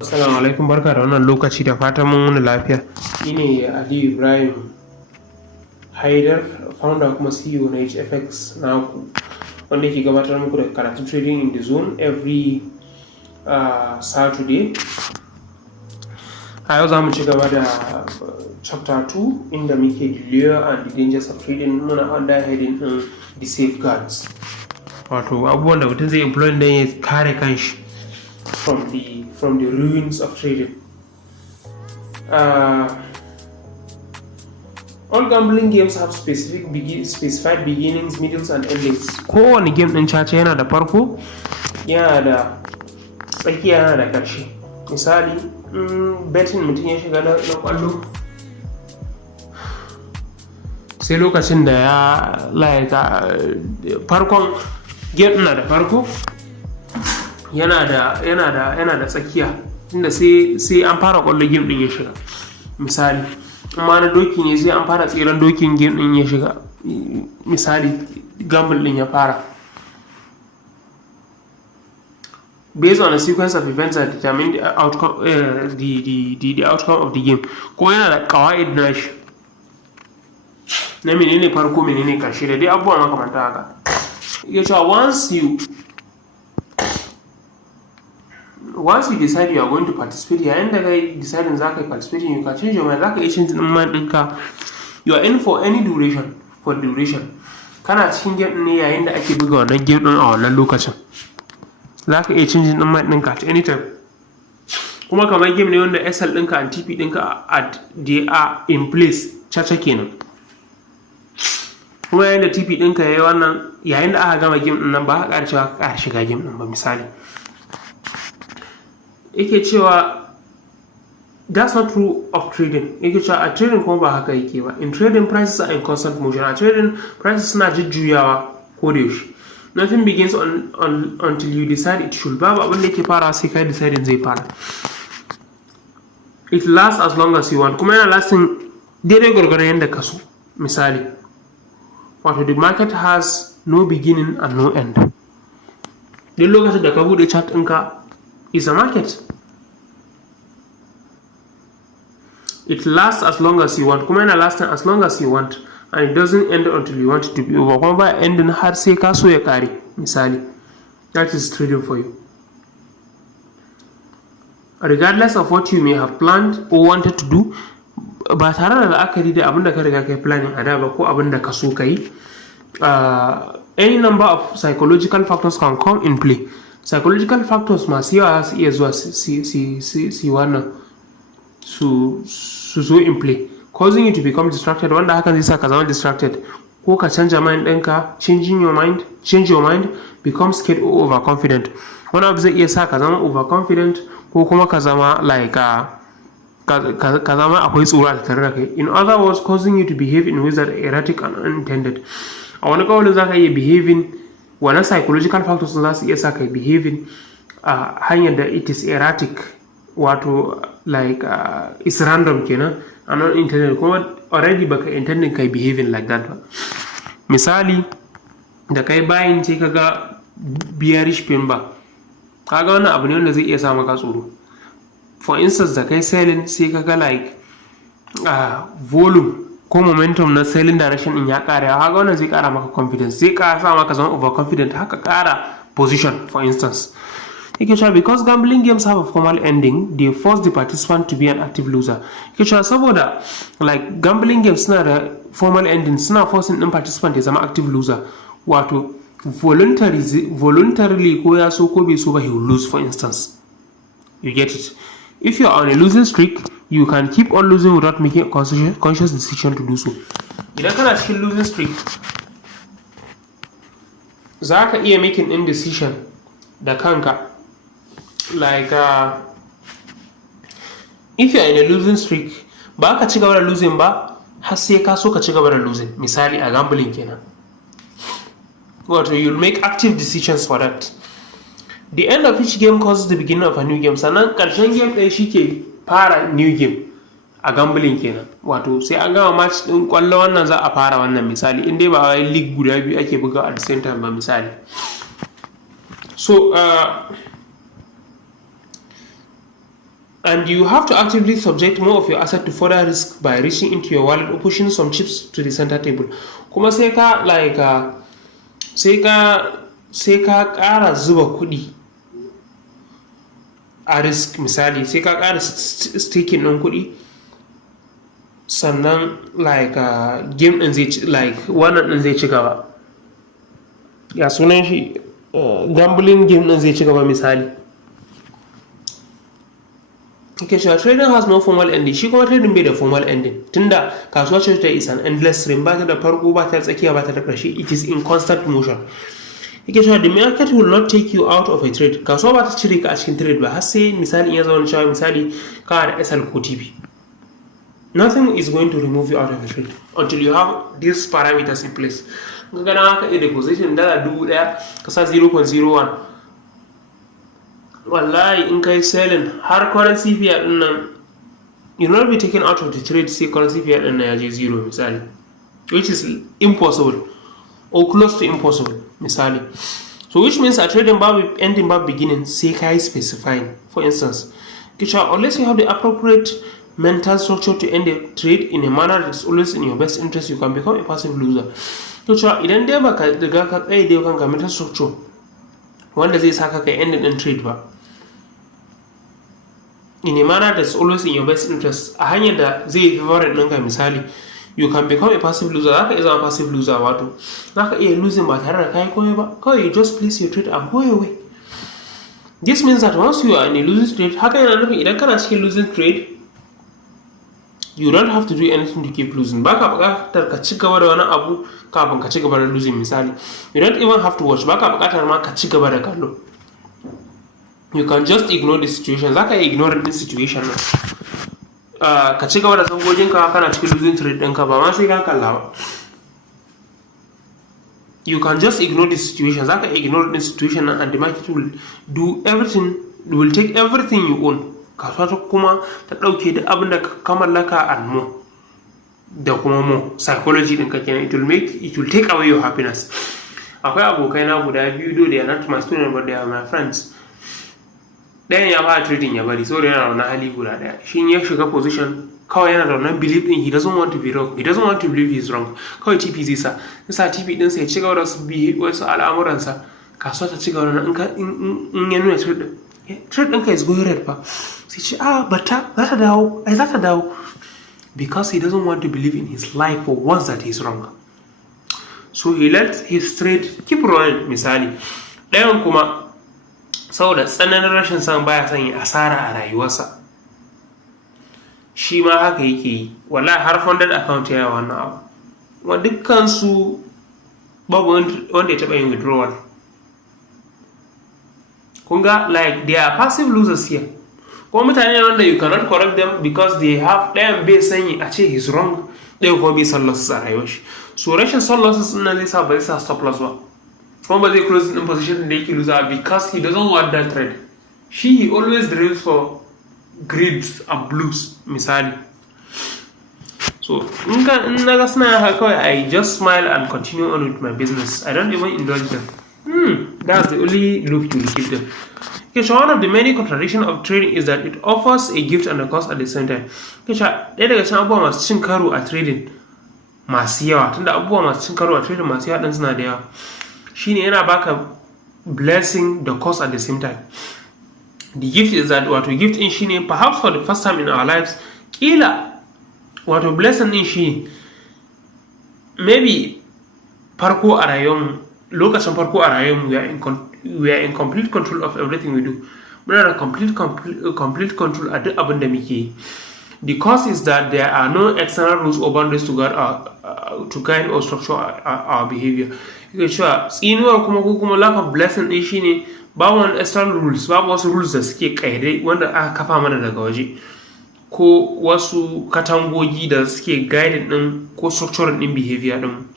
Assalamu alaikum, barka da wannan lokaci da fatan mun wuni lafiya. Ni ne Aliyu Ibrahim Haidar, founder kuma CEO na HFX naku, wanda ke gabatar muku da karatun trading in the zone every Saturday. A yau za mu ci gaba da chapter 2 inda muke the lure and the dangers of trading, muna under heading the safeguards. Wato abubuwan da mutum zai employ don ya kare kanshi from the ruins of trading. All gambling games have specified beginnings, middles, and endings. Kowane game ɗin caca yana da farko, yana da tsakiya, yana da ƙarshe. Misali, betting mutum ya shiga na ƙwallo, sai lokacin da ya farkon game ɗin na da farko, yana da tsakiya, inda sai an fara ƙwallo game ɗin ya shiga. Misali, amma na doki ne sai an fara tseren dokin game ɗin ya shiga. Misali, gamble ɗin ya fara. Based on a sequence of events that determine the outcome, the outcome of the game. Ko yana da ƙawa'id nashi na menene farko menene ƙarshe da dai abubuwa makamanta haka. Ya cewa once you decide you are going to participate, yayin da kai deciding za ka yi participating, you can change your mind. Za ka iya change din mind ɗinka. You are in for any duration, kana cikin game ne yayin da ake buga wannan game ɗin a wannan lokacin. Za ka iya change din mind ɗinka at any time. Kuma kamar game ne wanda SL ɗinka and TP ɗinka they are in place, caca kenan. Kuma yayin da TP ɗinka ya yi wannan, yayin da aka gama game ɗin nan ba ka ƙara cewa ka ƙara shiga game ɗin ba. Misali, yake cewa that's not true of trading. Yake cewa a trading kuma ba haka yake ba. In trading, prices are in constant motion. A trading, prices suna jujjuyawa ko da yaushe. Nothing begins until you decide it should. Babu abin da yake fara sai kai deciding zai fara. It lasts as long as you want. Kuma yana lasting daidai gwargwaron yadda ka so. Misali, wato the market has no beginning and no end. Duk lokacin da ka bude chart ɗinka is a market. It lasts as long as you want. Kuma yana lasting as long as you want, and it doesn't end until you want it to be over. Kuma ba ending har sai ka so ya kare. Misali, that is trading for you. Regardless of what you may have planned or wanted to do, ba tare da la'akari da abin da ka riga kai planning a da ba ko abin da ka so ka yi, any number of psychological factors can come in play. Psychological factors masu yawa su iya zuwa su wannan su zo in play, causing you to become distracted, wanda hakan zai sa ka zama distracted, ko ka canja mind ɗinka. Change your mind, become scared or overconfident. Wani abu zai iya sa ka zama overconfident, ko kuma ka zama like ka zama akwai tsoro a tattare da kai. In other words, causing you to behave in ways that are erratic and unintended. A wani kawalin za ka iya behaving, wannan psychological factors za su iya sa ka behaving a hanyar da it is erratic, wato like is random kenan and unintended, kuma already baka intending kai behaving like that ba. Misali, da kai bayin sai kaga bearish pin ba, kaga wannan abu ne wanda zai iya sa maka tsoro. For instance, da kai selling sai kaga like volume ko momentum na selling direction din ya ƙara, haka wannan zai ƙara maka confidence, zai ƙara sa maka zama overconfident, haka ƙara position. For instance, yake cewa because gambling games have a formal ending, they force the participant to be an active loser. Yake cewa saboda like gambling games suna da formal ending, suna forcing din participant ya zama active loser, wato voluntarily ko ya so ko bai so ba, he will lose. For instance, you get it? If you are on a losing streak, you can keep on losing without making a conscious decision to do so. Idan kana cikin losing streak, za ka iya making indecision da kanka. Like if you are in a losing streak, ba ka ci gaba da losing ba har sai ka so ka ci gaba da losing. Misali, a gambling kenan, wato you'll make active decisions for that. The end of each game causes the beginning of a new game. Sannan ƙarshen game ɗaya shi ke fara new game a gambling kenan. Wato sai an gama match ɗin ƙwallo wannan za a fara wannan. Misali, in dai ba wai league guda biyu ake buga at the same time ba. Misali, so And you have to actively subject more of your asset to further risk by reaching into your wallet or pushing some chips to the center table. Kuma sai ka ƙara zuba kuɗi a risk. Misali sai ka ƙara staking ɗin kuɗi, sannan game ɗin zai wannan ɗin zai ci gaba. Ya sunan shi gambling game ɗin zai ci gaba misali. Okay, sure. Trading has no formal ending. Shi kuma trading bai da formal ending. Tunda kasuwa ce ta is an endless stream, ba ta da farko, ba ta da tsakiya, ba ta da ƙarshe. It is in constant motion. Okay, sure. The market will not take you out of a trade. Kasuwa ba ta cire ka a cikin trade ba har sai misali in ya zama cewa misali ka da SL ko TP. Nothing is going to remove you out of a trade until you have these parameters in place. Ka ga na haka da position $1,000 ka sa 0.01. Wallahi in kai selling har currency pair din nan, you will not be taken out of the trade sai currency pair din nan ya je zero misali, which is impossible or close to impossible misali. So which means a trading babu ending, babu beginning, sai kai specifying. For instance, unless you have the appropriate mental structure to end a trade in a manner that is always in your best interest, you can become a passive loser. Idan dai baka riga ka kaide kanka mental structure wanda zai saka kai ending din trade ba, in a manner that's always in your best interest, a hanyar da zai fi favorite ɗinka misali, you can become a passive loser. Zaka iya zama passive loser, wato zaka iya losing ba tare da kai komai ba, kawai you just place your trade and go away. This means that once you are in a losing trade, haka yana nufin idan kana cikin losing trade, you don't have to do anything to keep losing. Baka buƙatar ka ci gaba da wani abu kafin ka ci gaba da losing misali. You don't even have to watch. Baka buƙatar ma ka ci gaba da kallo. You can just ignore the situation. Zaka iya ignore this situation nan. Ka ci gaba da sangoginka kana cikin losing trade ɗinka ba ma sai ka kalla ba. You can just ignore the situation. Zaka iya ignore the situation nan, and the market will do everything, will take everything you own. Kasuwa ta kuma ta ɗauke da abin da ka mallaka and more. Da kuma more psychology ɗinka kenan. It will take away your happiness. Akwai abokai na guda biyu, though they are not my students but they are my friends. Ɗayan ya fara trading ya bari saboda yana da wani hali guda ɗaya. Shi ya shiga position kawai yana da wannan belief ɗin, he doesn't want to be wrong, he doesn't want to believe he's wrong. Kawai TP zai sa TP ɗinsa ya ci gaba da wasu al'amuransa. Kasuwa ta ci gaba da in ya nuna trade ɗinka is going red ba, sai ce bata za ta dawo, because he doesn't want to believe in his life for once that he's wrong. So he let his trade keep running misali. Ɗayan kuma saboda tsananin rashin san baya son yi asara a rayuwarsa, shi ma haka yake yi. Wallahi har funded account ya yi wannan abu, wa dukkansu babu wanda ya taɓa yin withdrawal. Kunga, like, they are passive losers here. Kuma mutane wanda you cannot correct them because they have ɗayan bai sanyi a ce he's wrong, ɗayan kuma bai son losses a rayuwar shi. So rashin son losses ɗin nan zai sa ba zai sa stop loss ba, kuma ba zai close in position da yake loser because he doesn't want that trade. He always dreams for greens and blues misali. So in naga suna haka kawai, I just smile and continue on with my business. I don't even indulge them. That's the only look you will give them. Okay, so one of the many contradictions of trading is that it offers a gift and a cost at the same time. Okay, so ɗaya daga cikin abubuwa masu cin karo a trading masu yawa, tunda abubuwa masu cin karo a trading masu yawa ɗin suna da yawa, shine yana baka blessing the cost at the same time. The gift is that wato gift in shine perhaps for the first time in our lives, kila wato blessing din shi maybe farko a rayuwarmu, lokacin farko a rayuwarmu we are in complete control of everything we do. Muna da complete control a duk abin da muke yi. The cause is that there are no external rules or boundaries to guide or structure our behavior. Yake cewa tsinuwar kuma ko kuma lack of blessing din shine babu wani external rules, babu wasu rules da suke kaidai wanda aka kafa mana daga waje, ko wasu katangogi da suke guiding din ko structuring din behavior din.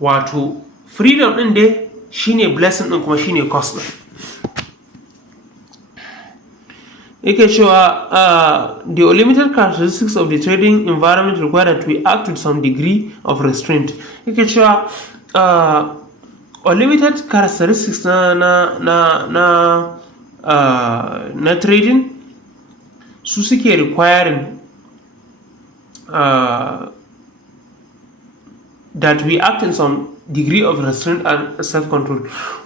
Wato freedom din dai shine blessing din kuma shine cost din. Yake cewa the unlimited characteristics of the trading environment require that we act with some degree of restraint. Yake cewa unlimited characteristics na trading su suke requiring that we act in some degree of restraint and self-control.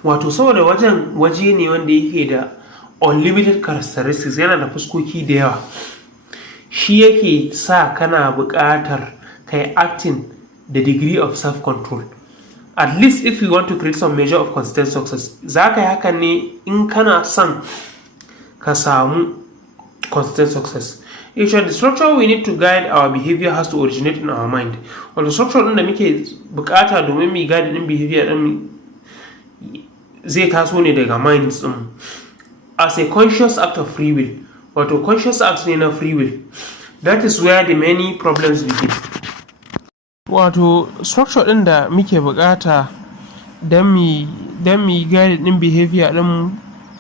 Wato saboda waje ne wanda yake da unlimited characteristics, yana da fuskoki da yawa, shi yake sa kana buƙatar kai acting the degree of self-control. At least if you want to create some measure of consistent success, za ka yi hakan ne in kana son ka samu consistent success. The structure we need to guide our behavior has to originate in our mind. Wato structure ɗin da muke bukata domin mu guide ɗin behavior ɗin zai taso ne daga minds ɗin, as a conscious act of free will. Wato conscious act ne na free will. That is where the many problems begin. Wato structure ɗin da muke bukata don mu guide ɗin behavior ɗin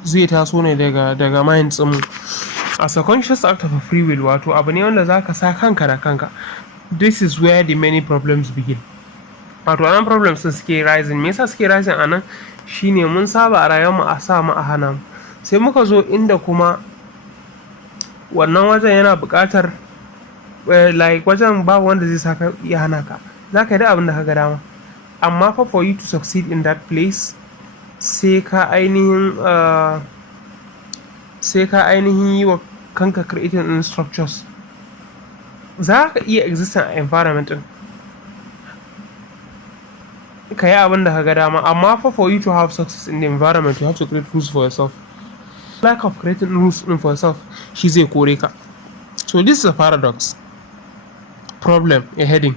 zai taso ne daga minds ɗin. As a conscious act of a free will, wato abu ne wanda za ka sa kanka da kanka. This is where the many problems begin. Wato anan problems sun suke rising. Me yasa suke rising anan? Shine mun saba a rayuwar mu a sa mu a hana mu. Sai muka zo inda kuma wannan wajen yana buƙatar like wajen babu wanda zai saka ya hana ka. Za ka yi da abin da ka ga dama. Amma fa for you to succeed in that place sai ka ainihin yi wa kanka creating in structures. Za ka iya existing a environment ɗin ka yi abin da ka ga dama, amma for you to have success in the environment you have to create rules for yourself. Lack of creating rules for yourself shi zai kore ka. So this is a paradox. Problem, a heading.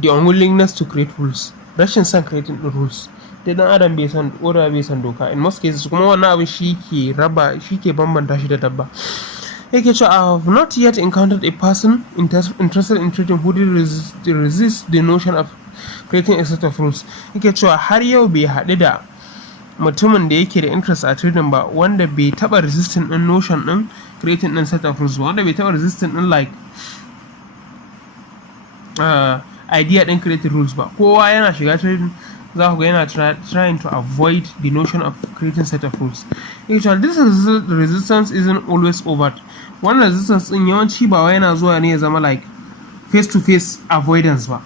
The unwillingness to create rules. Rashin son creating the rules. Da dan adam bai san order, bai san doka. In most cases kuma wannan abin shi ke bambanta shi da dabba. Yake cewa, I have not yet encountered a person interested in trading who resist the notion of creating a set of rules. Yake cewa har yau bai haɗu da mutumin da yake da interest a trading ba wanda bai taɓa resisting ɗin notion ɗin creating ɗin set of rules, wanda bai taɓa resisting ɗin like idea ɗin creating rules ba. Kowa yana shiga trading za ku ga yana trying to avoid the notion of creating set of rules. Actually, this resistance isn't always overt. Wannan resistance ɗin yawanci ba wai yana zuwa ne ya zama like face to face avoidance ba.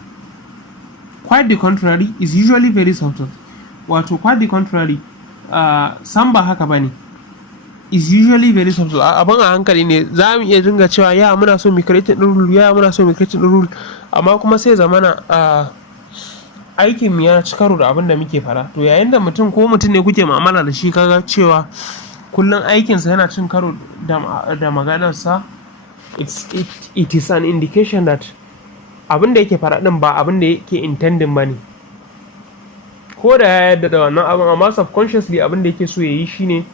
Quite the contrary, is usually very subtle. Wato quite the contrary, san ba haka bane, is usually very subtle. Abin a hankali ne, za mu iya dinga cewa ya muna so mu create ɗin rule, amma kuma sai zamana aikin mu ya ci karo da abin da muke fara. To yayin da mutum ne kuke mu'amala da shi kaga cewa kullum aikinsa yana cin karo da maganarsa, it is an indication that abin da yake fara din ba abin da yake intending ba ne. Ko da ya yarda da wannan abin, amma subconsciously abin da yake so ya yi shine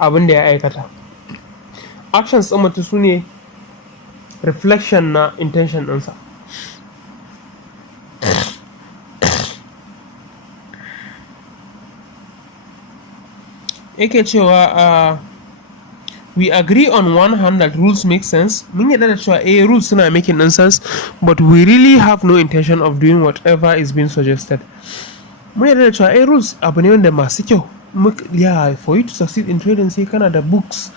abin da ya aikata. Actions ɗin mutum su ne reflection na intention ɗinsa. Yake cewa we agree on one hand that rules make sense. Mun yadda da cewa rules suna making sense, but we really have no intention of doing whatever is being suggested. Mun yadda da cewa rules abu ne wanda masu kyau. Yeah, for you to succeed in trading sai kana da books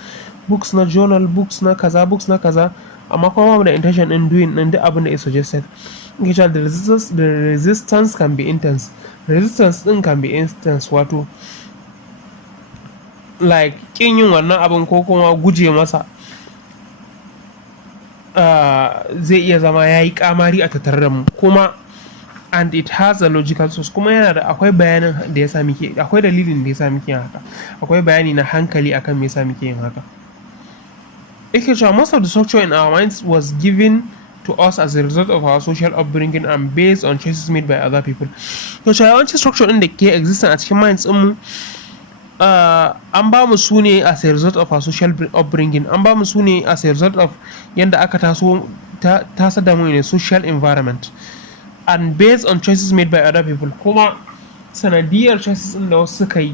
na journal, books na kaza, amma kuma babu da intention in doing din duk abin da is suggested. The resistance can be intense. Resistance din can be intense, wato like kin yin wannan abin ko kuma guje masa zai iya zama yayi kamari a tattare da mu, kuma and it has a logical source, kuma yana da akwai bayanin da yasa muke, akwai dalilin da yasa muke yin haka, akwai bayani na hankali akan me yasa muke yin haka. Yake cewa most of the structure in our minds was given to us as a result of our social upbringing and based on choices made by other people. To yawancin structure din da ke existing a cikin minds din mu an ba mu su ne as a result of our social upbringing, an ba mu su ne as a result of yadda aka tasa da mu in a social environment and based on choices made by other people, kuma sanadiyar choices din da wasu suka yi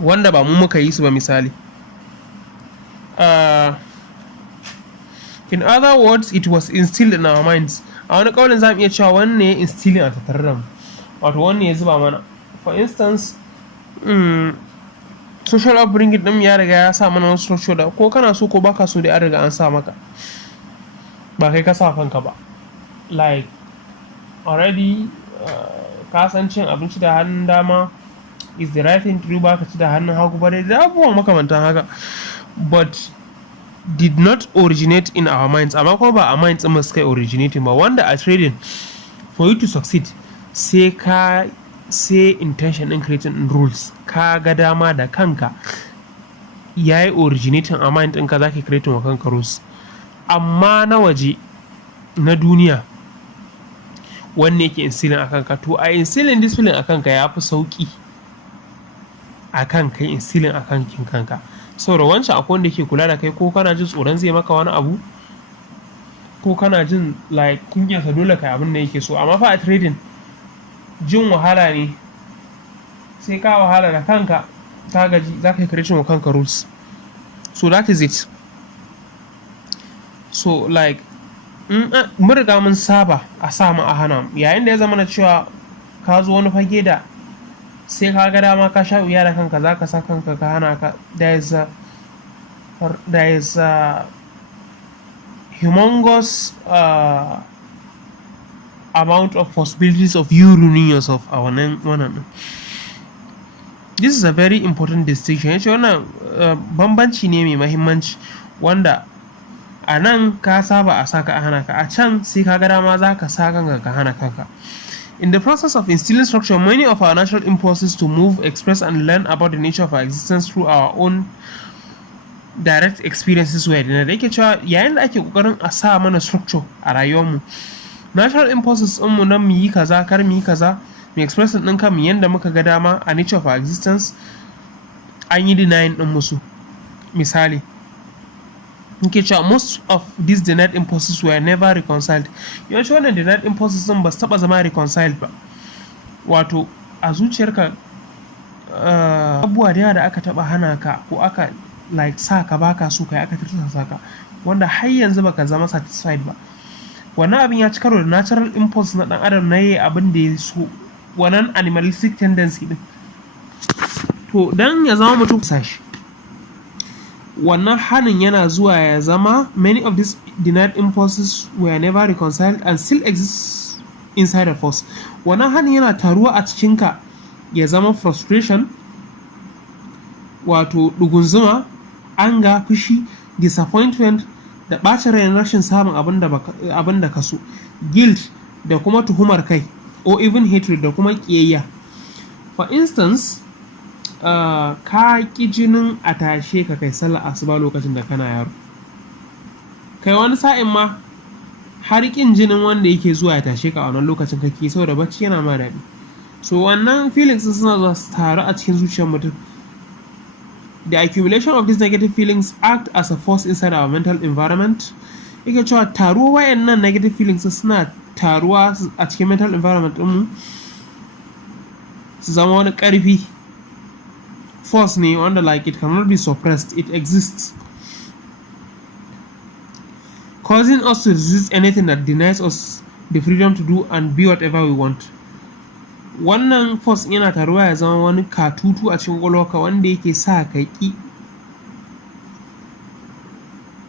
wanda ba mu muka yi su ba. Misali, in other words, it was instilled in our minds. A wani kaulin za mu iya cewa wannan ya instilling a tattare da mu, wato wannan ya zuba mana. For instance, social upbringing ɗin ya riga ya sa mana wasu structure da ko kana so ko baka so da an riga an sa maka, ba kai ka sa kanka ba. Like already ka san cin abinci da hannun dama is the right thing to do, ba ka ci da hannun hagu ba dai da abubuwan makamantan haka, but did not originate in our minds. Amma kuma ba a minds ɗin suka originating ba, wanda a trading for you to succeed sai intention in creating rules ka ga dama da kanka yayi originating a mind ɗinka zaka creating wa kanka rules. Amma na waje na duniya wanne yake instilling a kanka, to a instilling discipline a kanka ya fi sauki a kan kai instilling a kankin kanka. Saboda wancan akwai wanda yake kula da kai, ko kana jin tsoron zai maka wani abu, ko kana jin like kunyarsa dole kai abin da yake so. Amma fa a trading jin wahala ne, sai ka wahala da kanka ka gaji za ka yi creation wa kanka rules. So that is it. So like mun riga mun saba a sa mu a hana, yayin da ya zama na cewa ka zo wani fage da sai ka ga dama ka sha wuya da kanka za ka sa kanka ka hana ka. There is a humongous amount of possibilities of you ruining yourself a wannan. This is a very important distinction. Yace wannan bambanci ne mai mahimmanci, wanda a nan ka saba a saka a hana ka, a can sai ka ga dama za ka sa kanka ka hana kanka. In the process of instilling structure, many of our natural impulses to move, express and learn about the nature of our existence through our own direct experiences were da yake cewa yayin da ake kokarin a sa mana structure a rayuwarmu, natural impulses mu na mu yi kaza kar mu yi kaza, mu express din kanmu yanda muka ga dama a nature of our existence, an yi denying din musu. Misali nke cewa most of these denied impulses were never reconciled. Yawanci wannan denied impulses din ba su taba zama reconciled ba, wato a zuciyarka abubuwa da yawa da aka taba hana ka ko aka like sa ka baka so kai, aka tirsa ka, wanda har yanzu baka zama satisfied ba. Wannan abin ya ci karo da natural impulse na dan adam na yi abin da ya so, wannan animalistic tendency din. To dan ya zama mutum sashi, wannan hanin yana zuwa ya zama many of these denied impulses were never reconciled and still exist inside of us. Wannan hanin yana taruwa a cikinka ya zama frustration, wato dugunzuma, anger, fushi, disappointment da ɓacin rai, rashin samun abin da ka so, guilt da kuma tuhumar kai, or even hatred da kuma ƙiyayya. For instance, ka ƙi jinin a tashe ka kai sallar asuba lokacin da kana yaro, kai wani sa'in ma har ƙin jinin wanda yake zuwa ya tashe ka a wannan lokacin kake saboda bacci yana ma daɗi. So wannan feelings suna zuwa su taru a cikin zuciyar mutum. The accumulation of these negative feelings act as a force inside our mental environment. Yake cewa taruwa wayannan negative feelings suna taruwa a cikin mental environment ɗinmu su zama wani ƙarfi, force ne wanda like it cannot be suppressed, it exists, causing us to resist anything that denies us the freedom to do and be whatever we want. Wannan force yana taruwa ya zama wani katutu a cikin ƙwaƙwalwarka wanda yake sa ka ƙi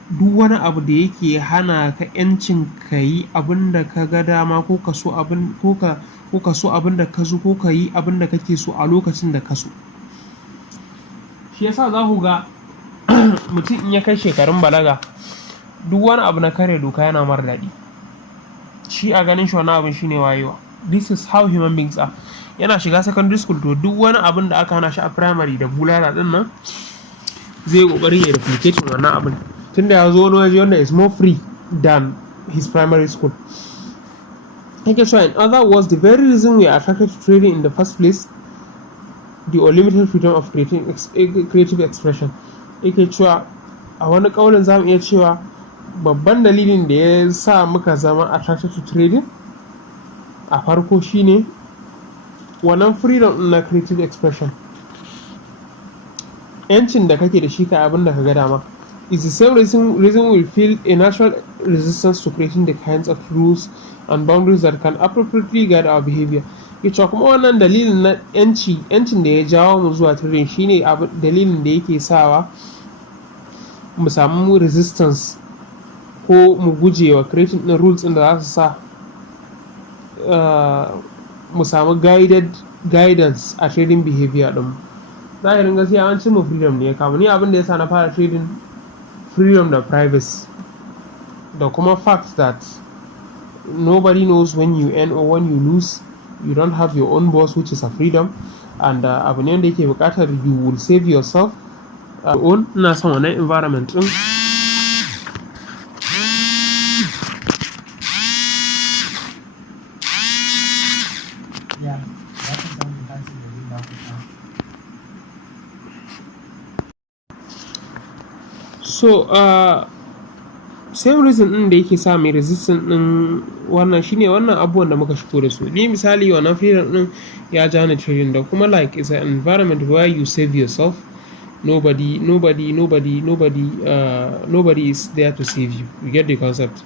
duk wani abu da yake hana ka ƴancin ka yi abin da ka ga dama, ko ka so abin da ka so, ko ka yi abin da kake so a lokacin da ka so. Shi yasa za ku ga mutum in ya kai shekarun balaga, duk wani abu na kare doka yana mara daɗi. Shi a ganin shi wani abin shine wayewa. This is how human beings are. Yana shiga secondary school, to duk wani abin da aka hana shi a primary da bulala din nan zai kokarin ya replicate wannan abin, tunda ya zo wani waje wanda is more free than his primary school. Yake cewa, in other words, the very reason we are attracted to trading in the first place, the unlimited freedom of creative expression. Yake cewa a wani kaulin zamu iya cewa babban dalilin da ya sa muka zama attracted to trading a farko shine wannan freedom na creative expression. Yancin da kake da shi ka abin da ka ga dama is the same reason we feel a natural resistance to creating the kinds of rules and boundaries that can appropriately guide our behavior. cewa kuma wannan dalilin na yancin da ya jawo mu zuwa trading shine dalilin da yake sawa mu samu resistance ko mu gujewa creating din rules din da za su sa mu samu guidance a trading behavior din. Zahirin gaskiya an cimma freedom ne ya kama ni abin da ya sa na fara trading, freedom da privacy da kuma fact that nobody knows when you earn or when you lose. You don't have your own boss, which is a freedom, and abu ne wanda yake bukatar you will save yourself own. Ina son wannan environment din. So same reason din da yake sa mai resistant din wannan shine wannan abubuwan da muka shigo da su. Ni misali wannan freedom din ya ja ni trading da kuma like it's an environment where you save yourself. Nobody is there to save you. You get the concept.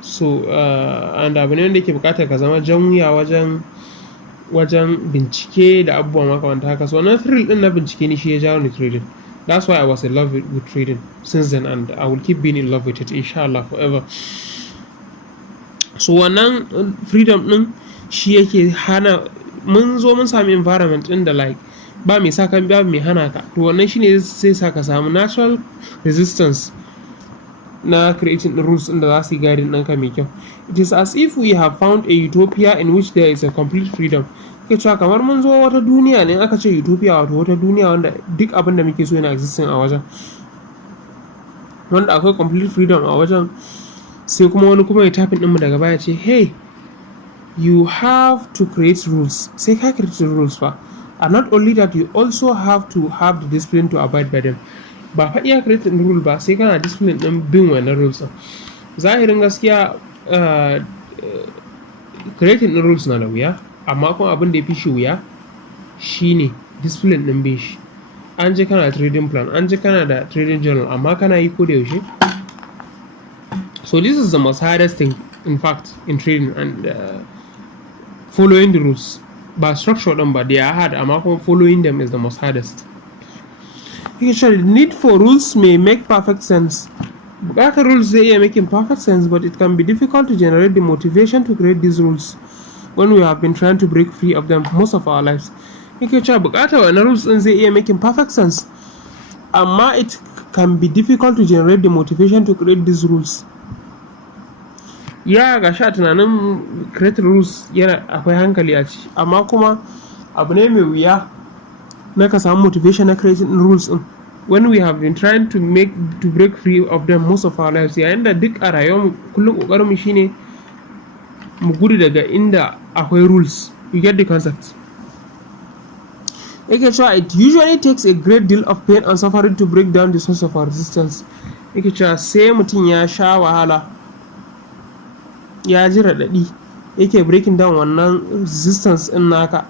So and abu ne wanda yake bukatar ka zama janyo wajen bincike da abubuwa makamanta haka. So wannan thrill din na bincike ni shi ya jawo ni trading. That's why I was in love with trading since then, and I will keep being in love with it, inshallah, forever. So wannan freedom din shi yake hana mun zo mun sami environment din da like ba mai sa kan ba mai hana ka. To wannan shine sai sa ka samu natural resistance na creating the rules din da za su yi guiding ɗinka mai kyau. It is as if we have found a utopia in which there is a complete freedom. Ke cewa kamar mun zo wata duniya ne, aka ce utopia wato wata duniya wanda duk abin da muke so yana existing a wajen, wanda akwai complete freedom a wajen. Sai kuma wani kuma ya tafin ɗinmu daga baya ce hey, you have to create rules. Sai ka create rules fa, and not only that, you also have to have the discipline to abide by them. Ba fa iya creating rule ba, sai kana discipline ɗin bin wannan rules. Zahirin gaskiya creating rules na da wuya, amma kuma abin da ya fi shi wuya shine discipline ɗin bin shi. An je kana trading plan, an je kana da trading journal, amma kana yi ko da yaushe. So this is the most hardest thing, in fact, in trading, and following the rules. Ba structure ɗin ba, they are hard, amma kuma following them is the most hardest. Actually, the need for rules may make perfect sense. Bukatar rules zai iya making perfect sense, but it can be difficult to generate the motivation to create these rules when we have been trying to break free of them most of our lives. Yake cewa bukatar wannan rules din zai iya making perfect sense, amma it can be difficult to generate the motivation to create these rules. Ya ga sha tunanin create rules yana akwai hankali a ciki, amma kuma abu ne mai wuya na ka samu motivation na creating rules din when we have been trying to break free of them most of our lives. Yayin da duk a rayuwar kullum kokarin mu shine mu gudu daga inda akwai rules. You get the concept. Yake cewa it usually takes a great deal of pain and suffering to break down the source of our resistance. Yake cewa sai mutum ya sha wahala, ya ji raɗaɗi, yake breaking down wannan resistance in naka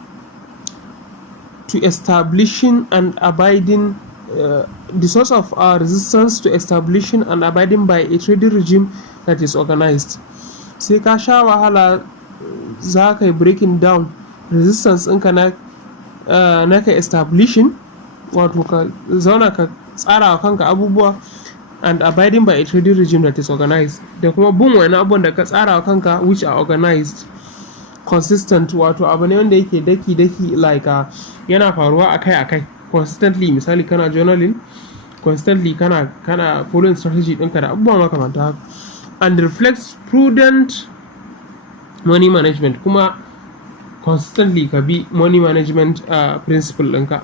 to establishing and abiding the source of our resistance to establishing and abiding by a trading regime that is organized. Sai ka sha wahala za ka yi breaking down resistance ɗinka na ka establishing, wato ka zauna ka tsara wa kanka abubuwa, and abiding by a trading regime that is organized, da kuma bin wani abubuwan da ka tsara wa kanka which are organized, consistent, wato abu ne wanda yake daki like yana faruwa akai consistently. Misali kana journaling constantly, kana following strategy ɗinka da abubuwa makamanta haka, and reflects prudent money management, kuma consistently ka bi money management principle ɗinka.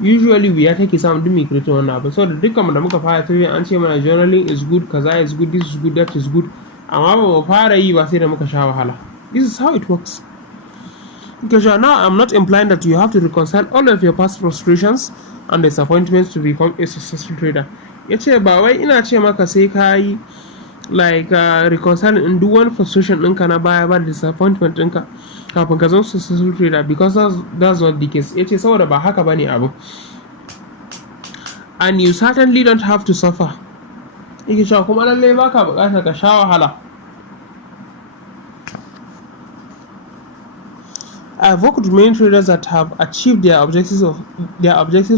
Usually wuya take samun duk mai creating wannan abu, saboda dukkan da muka fara tafiya an ce mana journaling is good, kaza is good, this is good, that is good, amma ba mu fara yi ba sai da muka sha wahala. This is how it works. Because now I'm not implying that you have to reconcile all of your past frustrations and disappointments to become a successful trader. Yace ba wai ina ce maka sai ka yi like reconciling in duk wani frustration ɗinka na baya ba da disappointment ɗinka kafin ka zama successful trader, because that's not the case. Yace saboda ba haka bane abu, and you certainly don't have to suffer. Yake cewa kuma lallai baka buƙatar ka sha wahala. I've worked with many traders that have achieved their objectives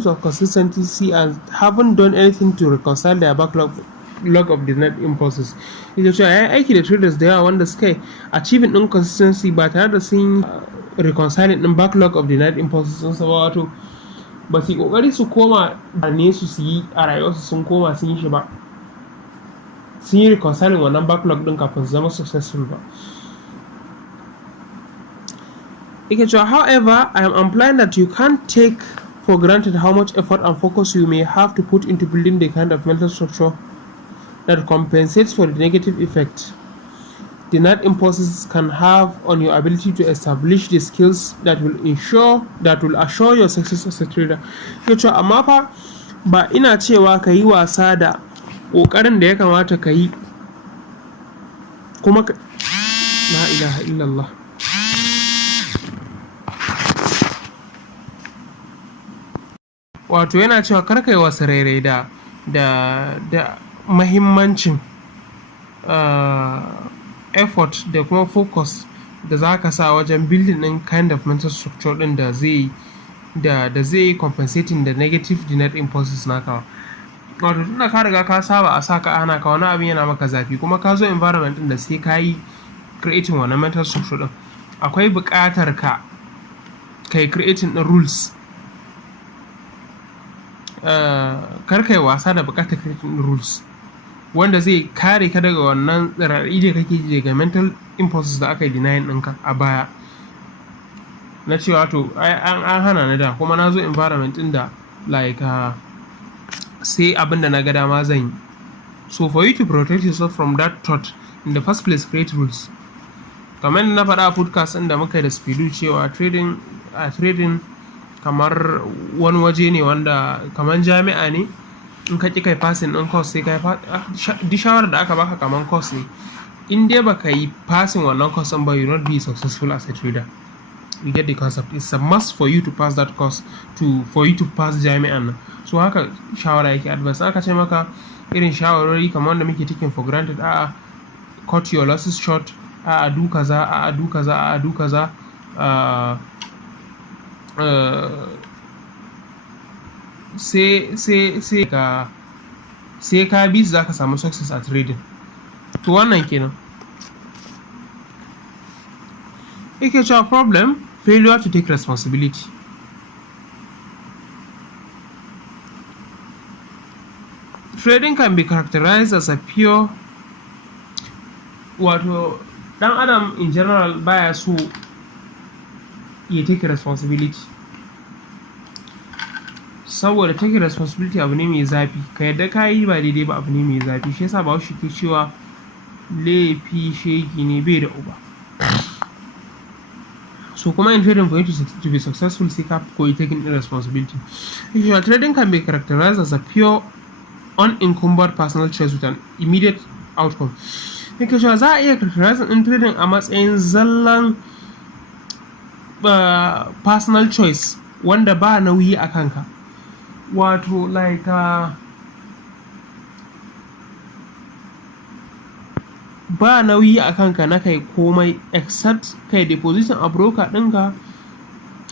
of consistency and haven't done anything to reconcile their backlog of the net impulses. Ita cewa ya aiki da traders da yawa wanda suka achieving din consistency ba tare da sun reconciling din backlog of the net impulses sun saba, wato ba su kokari su koma ne su yi a rayuwarsu sun koma sun yi shi ba, sun yi reconciling wannan backlog din kafin su zama successful ba. However, I am implying that you can't take for granted how much effort and focus you may have to put into building the kind of mental structure that compensates for the negative effect the net impulses can have on your ability to establish the skills that will assure your success as a trader. Amma fa ba ina cewa ka yi wasa da ƙoƙarin da ya kamata ka yi kuma la ilaha illallah. Wato yana cewa kar kai wasu rairai da muhimmancin effort da kuma focus da za ka sa wajen building ɗin kind of mental structure ɗin da zai compensating the negative the net impulses naka. Wato tunda ka riga ka saba a sa ka ana ka wani abin yana maka zafi kuma ka zo environment ɗin da sai ka yi creating wannan mental structure ɗin, akwai buƙatar ka yi creating ɗin rules. Kar kai wasa da buƙatar creating rules wanda zai kare ka daga wannan tsirari da kake ji daga mental impulses da aka yi denying ɗinka a baya na cewa to an hana ni da kuma na zo environment ɗin da like sai abin da na ga dama zan yi. So for you to protect yourself from that thought in the first place, create rules. Kamar na faɗa a podcast ɗin da muka yi da Speedu cewa trading kamar wani waje ne wanda kamar jami'a ne, in ka ƙi kai passing ɗin course sai kai duk shawarar da aka baka kamar course ne, in dai baka yi passing wannan course ba, you not be successful as a trader. You get the concept. It's a must for you to pass that course for you to pass jami'an nan. So haka shawara yake advice. Aka ce maka irin shawarwari kamar wanda muke taking for granted, cut your losses short, do kaza, do kaza, do kaza, sai ka bi za ka samu success a trading. To wannan kenan. Yake cewa problem, failure to take responsibility. Trading can be characterized as a pure, wato dan adam in general baya so ya take responsibility, saboda take responsibility abu ne mai zafi, ka yadda ka yi ba daidai ba abu ne mai zafi. Shi yasa ba shi ke cewa laifi shegi ne bai da uba. So kuma in trading for you to be successful sai ka koyi taking responsibility. Trading can be characterized as a pure unencumbered personal choice with an immediate outcome. Yake cewa za a iya characterizing in trading a matsayin zallan personal choice wanda ba nauyi a kanka. Wato like ba nauyi a kanka na kai komai except kai deposition a broker ɗinka,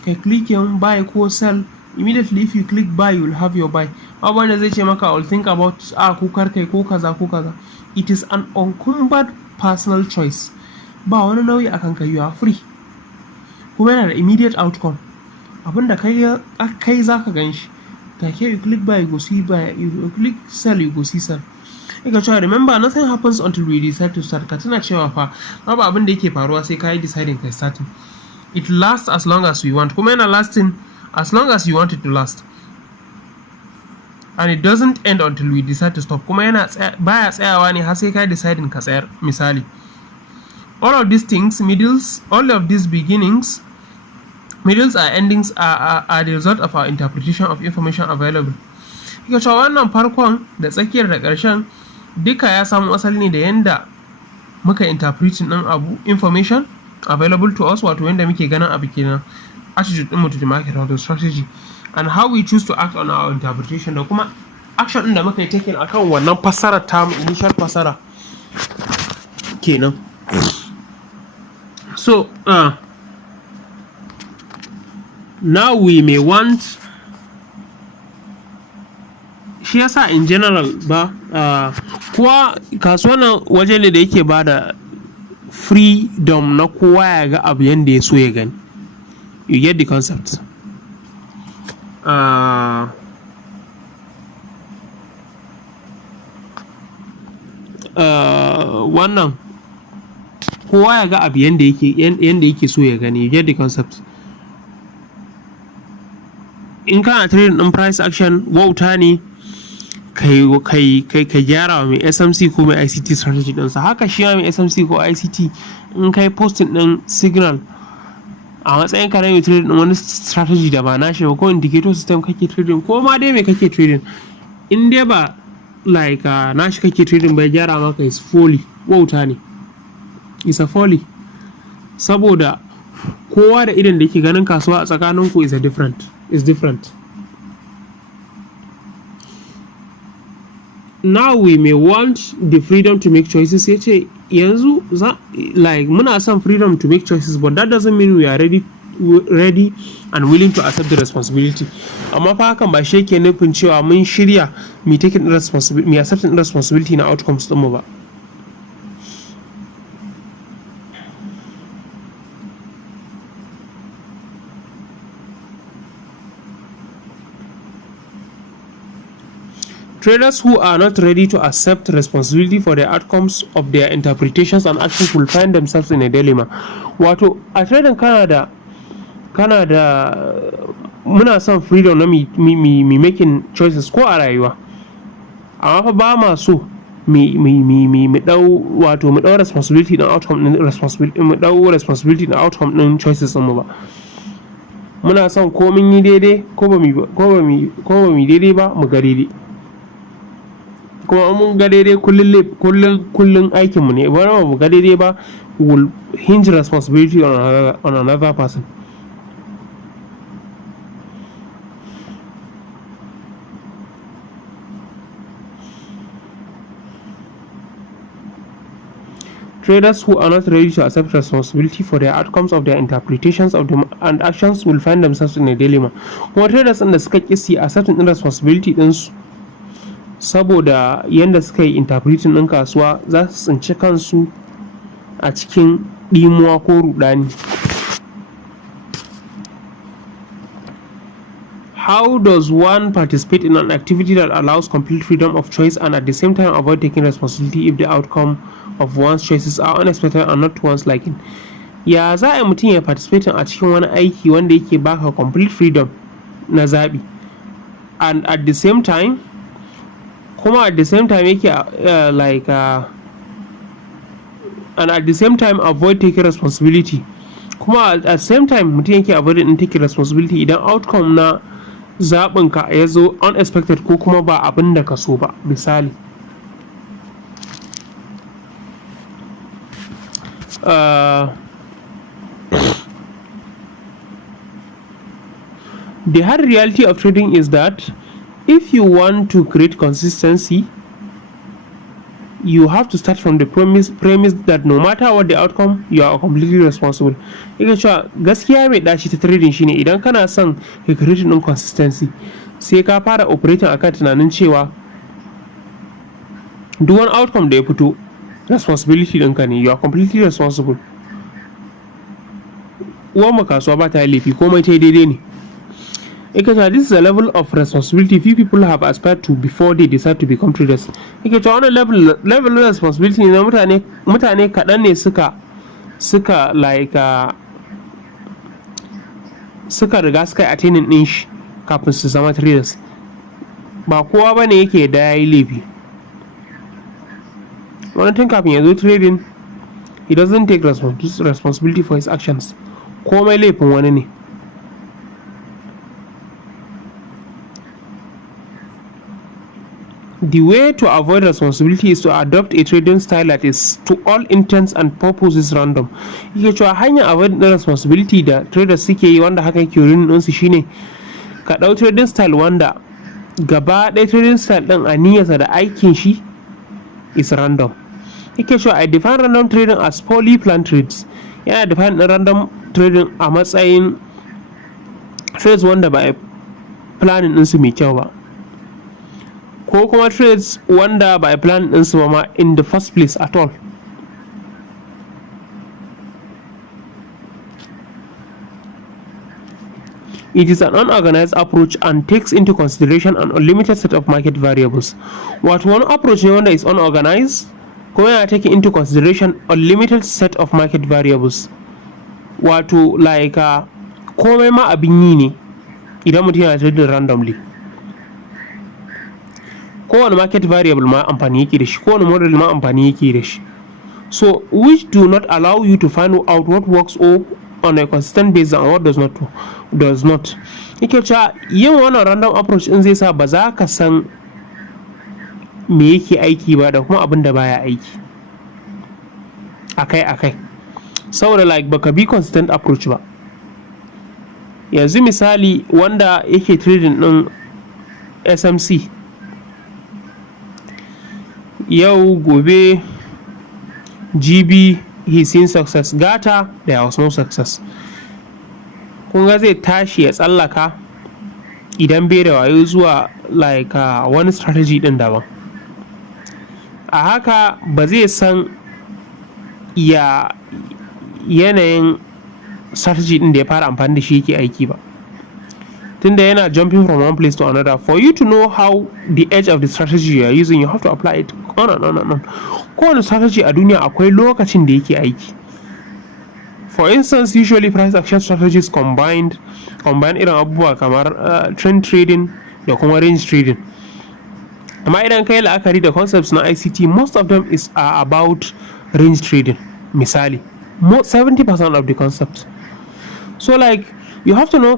kai clicking buy ko sell. Immediately if you click buy, you will have your buy. Babu wanda zai ce maka I will think about ko karkai ko kaza ko kaza. It is an unencumbered personal choice. Ba wani nauyi a kanka, you are free. Kuma yana da immediate outcome. Abinda kai za ka gan shi. Take you click buy, you go see buy. You click sell, you go see sell. Yake cewa remember, nothing happens until we decide to start. Ka tuna cewa fa babu abin da yake faruwa sai ka yi deciding kai starting. It lasts as long as we want. Kuma yana lasting as long as you want it to last. And it doesn't end until we decide to stop. Kuma yana baya tsayawa ne har sai ka deciding ka tsayar. Misali, all of these things, all of these beginnings, middles and endings are the result of our interpretation of information available. Yake cewa wannan farkon da tsakiyar da ƙarshen duka ya samu asali ne da yanda muka interpreting ɗin abu, information available to us, wato yanda muke ganin abu kenan, attitude ɗinmu to the market, wato strategy, and how we choose to act on our interpretation, da kuma action ɗin da muka yi taking akan wannan fassara tamu, initial fassara kenan. So Now we may want, shi yasa in general ba kuwa kasuwa nan waje ne da yake ba da freedom na kowa ya ga abu yadda ya so ya gani. You get the concept. Wannan kowa ya ga abu yadda yake so ya gani. You get the concept. In kana trading din price action, wauta ne kai gyara wa mai SMC ko mai ICT strategy ɗinsa. Haka shi mai SMC ko ICT in kai posting ɗin signal a matsayin ka na mai trading ɗin wani strategy da ba nashi ba, ko indicator system kake trading ko ma dai mai kake trading, in dai ba like nashi kake trading bai gyara maka, is folly. Wauta ne, is a folly. Saboda kowa da idan da yake ganin kasuwa a tsakaninku is different. Now we may want the freedom to make choices. Ya ce yanzu like muna son freedom to make choices, but that doesn't mean we are ready and willing to accept the responsibility. Amma fa hakan ba shi yake nufin cewa mun shirya mu accepting responsibility na outcomes ɗinmu ba. Traders who are not ready to accept responsibility for the outcomes of their interpretations and actions will find themselves in a dilemma. Wato a trading kana da muna son freedom na mi making choices ko a rayuwa, amma fa ba ma so mu dau responsibility na outcome din outcome din choices din mu ba. Muna son ko mun yi daidai ko ba mu daidai ba mu ga daidai, kuma mun ga daidai kullun aikin mu ne, ba mu ga daidai ba will hinge responsibility on another person. Traders who are not ready to accept responsibility for the outcomes of their interpretations of them and actions will find themselves in a dilemma. Kuma traders ɗin da suka ƙi accepting din responsibility ɗinsu saboda yadda suka yi interpreting ɗin kasuwa, za su tsinci kansu a cikin ɗimuwa ko ruɗani. How does one participate in an activity that allows complete freedom of choice and at the same time avoid taking responsibility if the outcome of one's choices are unexpected and not to one's liking? Ya za a mutum ya participate a cikin wani aiki wanda yake baka complete freedom na zaɓi, and at the same time yake and at the same time avoid taking responsibility, kuma at the same time mutum yake avoid in taking responsibility idan outcome na zaɓinka ya zo unexpected ko kuma ba abin da ka so ba. Misali, the hard reality of trading is that if you want to create consistency, you have to start from the premise that no matter what the outcome, you are completely responsible. Yake cewa gaskiya mai dashi ta trading shine idan kana son ka create din consistency, sai ka fara operating akan tunanin cewa duk wani outcome da ya fito responsibility ɗinka ne, you are completely responsible. Uwan mu kasuwa ba ta yi laifi, komai ta yi daidai ne. Yake cewa this is a level of responsibility few people have aspired to before they decide to become traders. Yake cewa wannan level of responsibility na mutane kaɗan ne suka riga suka yi attaining ɗin shi kafin su zama traders. Ba kowa bane yake da yayi laifi. Wani tun kafin ya zo trading, he doesn't take responsibility for his actions. Komai laifin wani ne. The way to avoid responsibility is to adopt a trading style that is to all intents and purposes random. Yake cewa hanyar avoid responsibility da traders suke yi wanda haka yake wurin ɗinsu shine ka ɗau trading style wanda gaba ɗaya trading style ɗin a niyyarsa da aikin shi is random. Yake cewa I define random trading as poorly planned trades. Yana define random trading a matsayin trades wanda ba a planning ɗinsu mai kyau ba, ko kuma trades wanda ba a planning ɗinsu ba ma in the first place at all. It is an unorganized approach and takes into consideration an unlimited set of market variables. Wato wani approach ne wanda is unorganized kuma yana take into consideration unlimited set of market variables. Wato like komai ma abin yi ne idan mutum yana trading randomly. Kowane market variable ma amfani yake da shi, kowane model ma amfani yake da shi. So which do not allow you to find out what works or on a consistent basis and what does not. Yake cewa yin wannan random approach in zai sa ba za ka san me yake aiki ba da kuma abin da baya aiki akai saboda like baka bi consistent approach ba. Yanzu misali wanda yake trading din SMC yau gobe GB he's seen success, gata there was no success. Kun ga zai tashi ya tsallaka idan bai da wayo zuwa like wani strategy din daban. A haka ba zai san yanayin strategy din da ya fara amfani da shi yake aiki ba, tunda yana jumping from one place to another. For you to know how the edge of the strategy you are using, you have to apply it on. Kowane strategy a duniya akwai lokacin da yake aiki. For instance, usually price action strategies combine irin abubuwa kamar trend trading da kuma range trading. Amma idan kai la'akari da concepts na ICT, most of them are about range trading. Misali 70% of the concepts. So like you have to know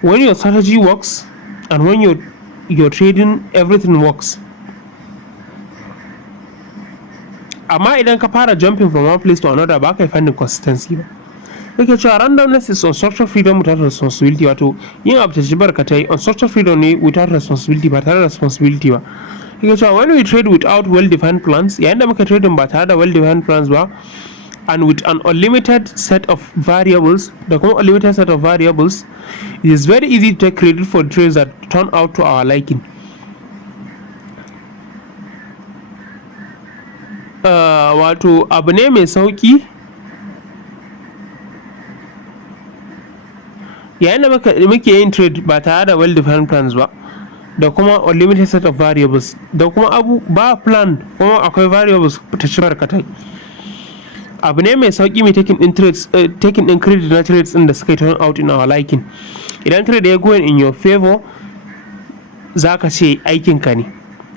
when your strategy works and when you're trading everything works. Amma idan ka fara jumping from one place to another ba ka finding consistency ba. Yake cewa randomness is unstructured freedom without responsibility. Wato yin abu ta ji barkatai unstructured freedom ne without responsibility, ba tare da responsibility ba. Yake cewa when we trade without well defined plans, yayin da muka trading ba tare da well defined plans ba, and with an unlimited set of variables, da kuma unlimited set of variables, it is very easy to take credit for trades that turn out to our liking. Wato abu ne mai sauki yayin da muke yin trade ba tare da well defined plans ba, da kuma unlimited set of variables, da kuma ba plan kuma akwai variables ta ci barkatai. Abu ne mai sauki mai taking in credit na trades din da suka turn out in our liking. Idan trade ya going in your favor, zaka ce aikin ka ne,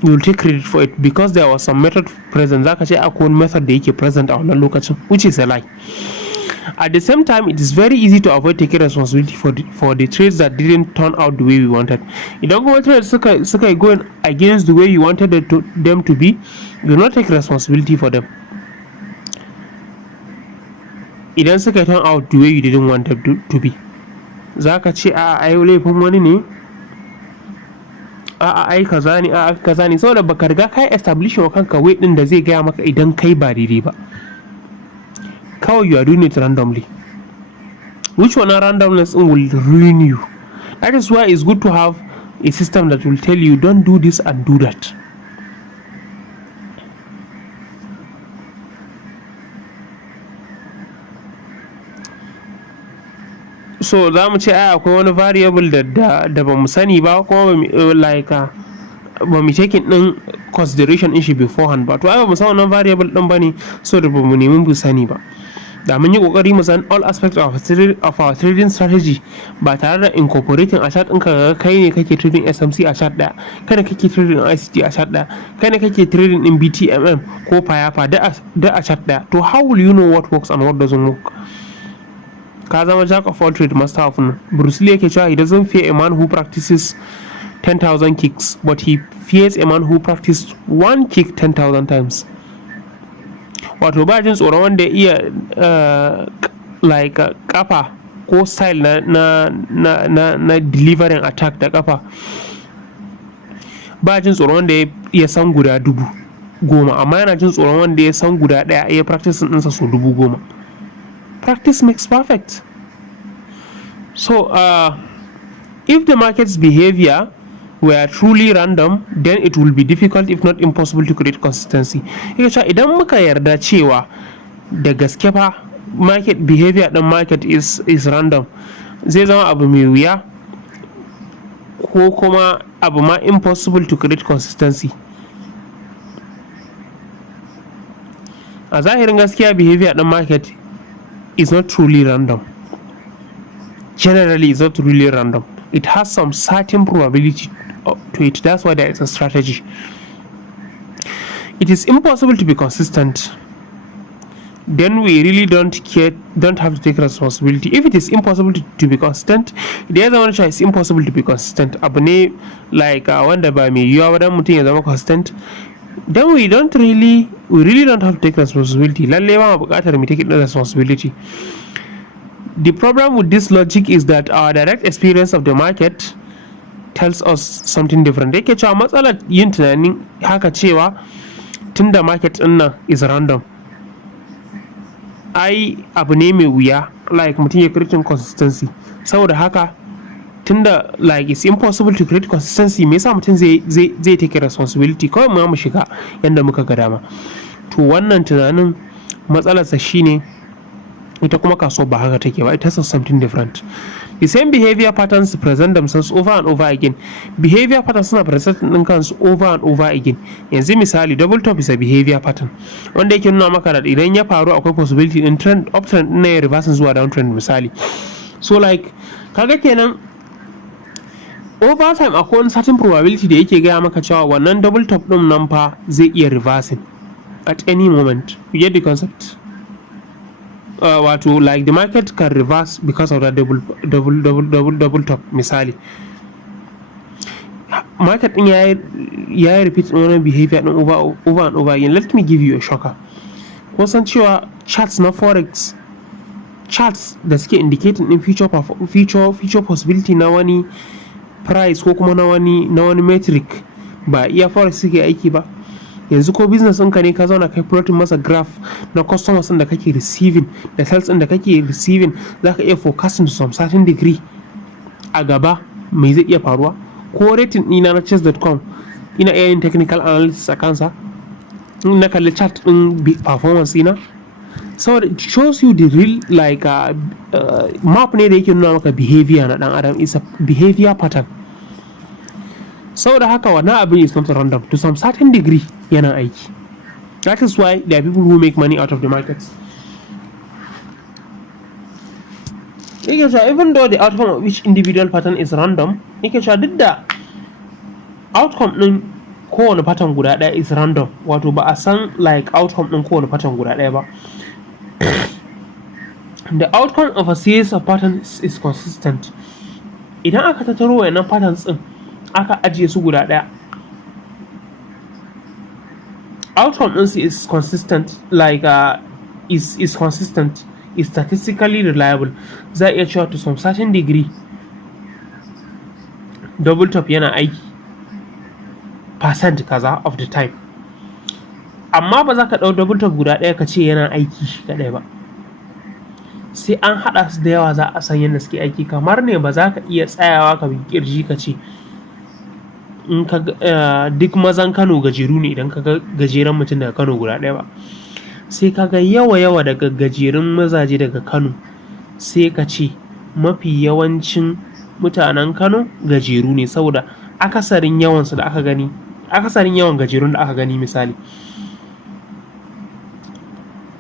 you will take credit for it because there was some method present. Zaka ce akwai wani method da yake present a wannan lokacin, which is a lie. At the same time, it is very easy to avoid taking responsibility for the trades that didn't turn out the way we wanted. Idan kuma trades suka going against the way you wanted them to be, you will not take responsibility for them. Idan suka turn out the way you didn't want them to be, zaka ce ai laifin wani ne, ai kaza ne, saboda baka riga kai establish wa kanka weight din da zai gaya maka idan kai ba daidai ba. Kawai you are doing it randomly, which one randomness will ruin you. That is why it's good to have a system that will tell you don't do this and do that. So za mu ce akwai wani variable da ba mu sani ba kuma ba mu taking din consideration in shi beforehand ba, to ai ba mu san wannan variable din bane, so da ba mu nemi mu sani ba. Da mun yi kokari mu san all aspects of our trading strategy ba tare da incorporating a chart ɗinka, kai ne kake trading SMC a chart ɗaya, kai ne kake trading ICT a chart ɗaya, kai ne kake trading in BTMM ko Payafa da a chart ɗaya. To how will you know what works and what doesn't work? Ka zama jack of all trade, master of none. Bruce Lee yake cewa he doesn't fear a man who practices 10,000 kicks, but he fears a man who practiced one kick 10,000 times. Wato ba jin tsoron wanda ya iya kafa ko style na delivering attack da kafa. Ba jin tsoron wanda ya san guda 10,000, amma yana jin tsoron wanda ya san guda ɗaya ya practice ɗinsa so 10,000. Practice makes perfect. So If the market's behavior were truly random, then it will be difficult if not impossible to create consistency. Yake cewa idan muka yarda cewa da gaske fa market behavior din market is random, zai zama abu mai wuya ko kuma abu ma impossible to create consistency. A zahirin gaskiya behavior din market is not truly random. Generally, it's not really random. It has some certain probability to it. That's why there is a strategy. It is impossible to be consistent. Then we really don't have to take responsibility. If it is impossible to be consistent, the other one is impossible to be consistent. Abu ne like wanda ba mai yiwuwa wadan mutum ya zama consistent. Then we really don't have to take responsibility. Lalle ba mu buƙatar mu take responsibility. The problem with this logic is that our direct experience of the market tells us something different. Yake cewa matsalar yin tunanin haka cewa tunda market din nan is random, ai abu ne mai wuya like mutum ya create consistency. Saboda haka tunda like it's impossible to create consistency, me yasa mutum zai take responsibility kawai mu shiga yanda muka ga dama. To wannan tunanin matsalarsa shine ita kuma kasuwa ba haka take ba, it has something different. The same behavior patterns present themselves over and over again. Behavior patterns suna present din kansu over and over again. Yanzu misali double top is a behavior pattern wanda yake nuna maka da idan ya faru akwai possibility in trend uptrend din ya reverse zuwa downtrend misali. So like kaga kenan over time akwai wani certain probability da yake gaya maka cewa wannan double top din nan fa zai iya reversing at any moment. You get the concept? Wato like the market can reverse because of that double top misali. Market din ya repeat wannan behavior din over and over again. Let me give you a shocker. Kun san cewa charts na forex, charts da suke indicating din future possibility na wani price ko kuma na wani metric ba iya forex suke aiki ba. Yanzu ko business ɗinka ne ka zauna kai plotting masa graph na customers ɗin da kake receiving da sales ɗin da kake receiving, za ka iya forecasting to some certain degree a gaba mai zai iya faruwa. Ko rating ɗina na chess.com ina iya yin technical analysis a kansa na kalli chart ɗin performance ɗina. So it shows you the real like map ne da yake nuna maka behavior na ɗan adam, is a behavior pattern. Saboda haka wannan abin is not random, to some certain degree yana aiki. That is why there are people who make money out of the markets. Even though the outcome of each individual pattern is random, duk da outcome din kowane pattern guda ɗaya is random, wato ba a san like outcome din kowane pattern guda ɗaya ba. The outcome of a series of patterns is consistent. Idan aka tattaro wayannan patterns din aka ajiye su guda ɗaya, outcome ɗinsu is consistent, like is consistent, is statistically reliable. Za a iya cewa to some certain degree double top yana aiki percent kaza of the time. Amma ba za ka ɗau double top guda ɗaya ka ce yana aiki shi kaɗai ba, sai an haɗa su da yawa za a san yadda suke aiki. Kamar ne ba za ka iya tsayawa ka bi kirji ka ce in ka duk mazan Kano gajeru ne idan ka ga gajeren mutum daga Kano guda ɗaya ba, sai ka ga yawa daga gajerun mazaje daga Kano, sai ka ce mafi yawancin mutanen Kano gajeru ne saboda akasarin yawansu da aka gani, akasarin yawan gajerun da aka gani misali.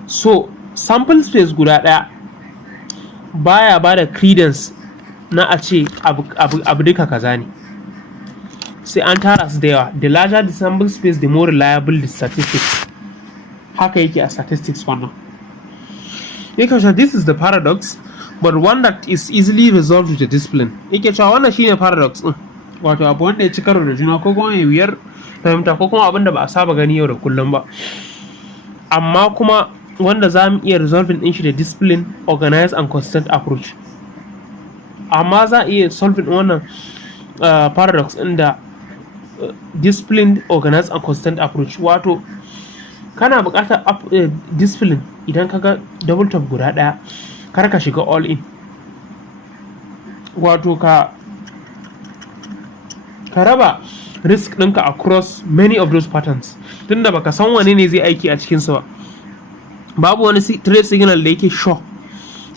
So sample space guda ɗaya baya ba da credence na a ce abu duka kaza ne, sai an tara su da yawa. The larger the sample space, the more reliable the statistics. Haka yake a statistics wannan. This is the paradox, but one that is easily resolved with a discipline. Yake cewa wannan shine paradox din, wato abu wanda ya ci karo da juna ko kuma mai wuyar fahimta ko kuma abin da ba a saba gani yau da kullum ba, amma kuma wanda za mu iya resolving din shi da discipline, organized and consistent approach. Amma za a iya solving wannan paradox din da disciplined, organized and consistent approach. Wato kana buƙatar discipline idan ka ga double top guda ɗaya, kar ka shiga all in, wato ka ka raba risk ɗinka across many of those patterns, tunda baka san wane ne zai aiki a cikinsu ba. Babu wani trade signal da yake sure.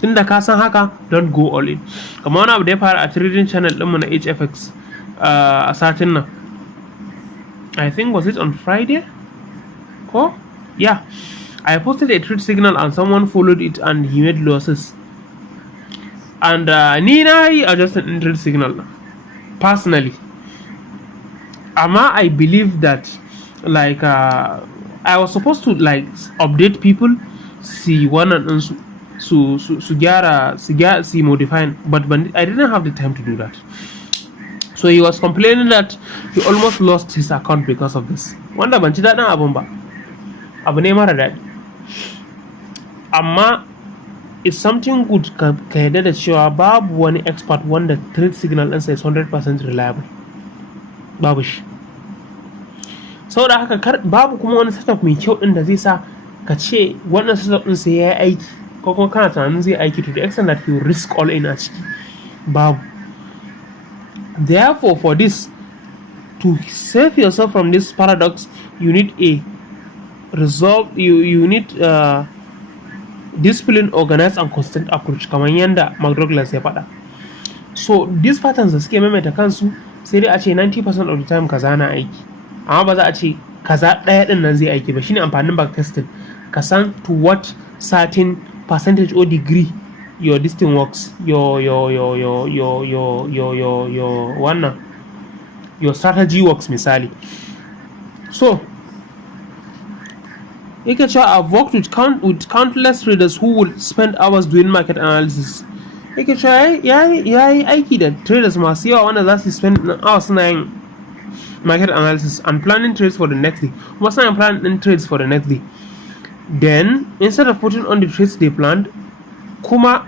Tunda ka san haka, don't go all in. Kamar wani abu da ya faru a trading channel ɗinmu na HFX a satin nan. I think was it on Friday? Ko? Yeah. I posted a trade signal and someone followed it and he made losses. And ni na yi adjusted in trade signal personally. Amma I believe that like I was supposed to like update people, see wannan ɗinsu su gyara su modify, but I didn't have the time to do that. So he was complaining that he almost lost his account because of this. Wanda ban ci daɗin abun ba. Abu ne mara daɗi. Amma it's something good ka yarda da cewa babu wani expert wanda trade signal ɗinsa is 100% reliable. Babu shi. Saboda haka babu kuma wani setup mai kyau ɗin da zai sa ka ce wannan setup ɗin sai ya yi aiki, ko kuma kana tunanin zai aiki to the extent that you risk all in a ciki. Babu. Therefore, for this, to save yourself from this paradox, you need a resolve. You need discipline, organized, and constant approach. Kamar yanda Mark Douglas ya faɗa. So these patterns da suke maimaita kansu, sai dai a ce 90% of the time kaza na aiki, amma ba za a ce kaza ɗaya ɗin nan zai aiki ba. Shine amfanin backtesting. Ka san to what certain percentage or degree your this thing works, your wannan, your strategy works misali. So yake cewa I've worked with countless traders who would spend hours doing market analysis. Yake cewa yayi aiki da traders masu yawa wanda za su spend hours suna yin market analysis and planning trades for the next day. Kuma suna planning trades for the next day. Then instead of putting on the trades they planned, kuma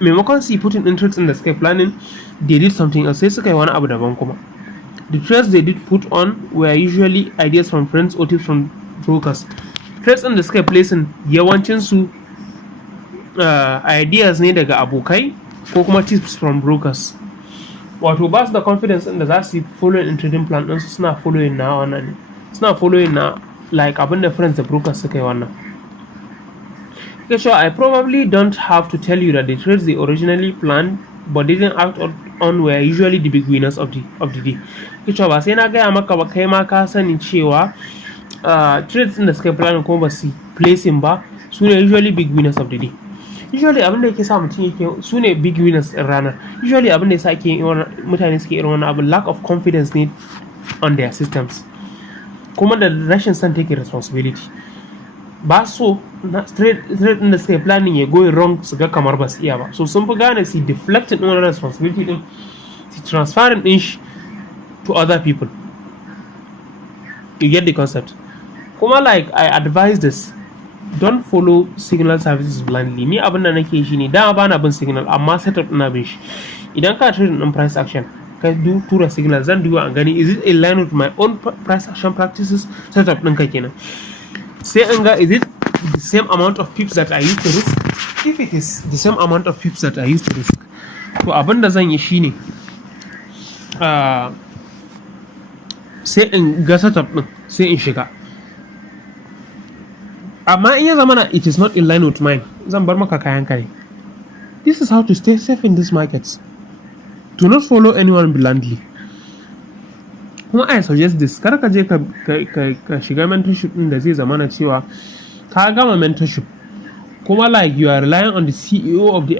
maimakon su putting in trades in the sky planning, they did something else. Sai suka yi wani abu daban kuma. The trades they did put on were usually ideas from friends or tips from brokers. Trades in the sky placing yawancin su ideas ne daga abokai ko kuma tips from brokers. Wato ba su da confidence in da za su yi following in trading plan ɗinsu, suna following na wannan ne. Suna following na like abinda friends da brokers suka yi wannan. Okay, sure, I probably don't have to tell you that the trades they originally planned but didn't act on were usually the big winners of the day. Okay, sure, ba sai na gaya maka ba, kai ma ka sani cewa trades in da suka yi planning kuma ba su placing ba, su ne usually big winners of the day. Usually abinda yake sa mutum yake su ne big winners in ranar. Usually abinda yasa mutane suke irin wannan abu, lack of confidence ne on their systems, kuma da rashin son take responsibility. Ba so trade din da suka yi planning ya going wrong su ga kamar ba su iya ba, so sun fi gane su deflecting din wannan responsibility din, su transferring din shi to other people. You get the concept? Kuma like I advise this, don't follow signal services blindly. Ni abin da nake shi ne, dama bana bin signal amma setup ina bin shi. Idan ka trading din price action, ka tura signal, zan duba and gani is it in line with my own price action practices, setup ɗinka kenan. Sai in ga is it the same amount of pips that I used to risk. If it is the same amount of pips that I used to risk, to abin da zan yi shine sai in ga setup ɗin, sai in shiga. Amma in ya zamana it is not in line with mine, zan bar maka kayan ka ne. This is how to stay safe in these markets. Do not follow anyone blindly. Kuma I suggest this, kar ka je ka shiga mentorship din da zai zamana cewa ka gama mentorship kuma like you are relying on the CEO of the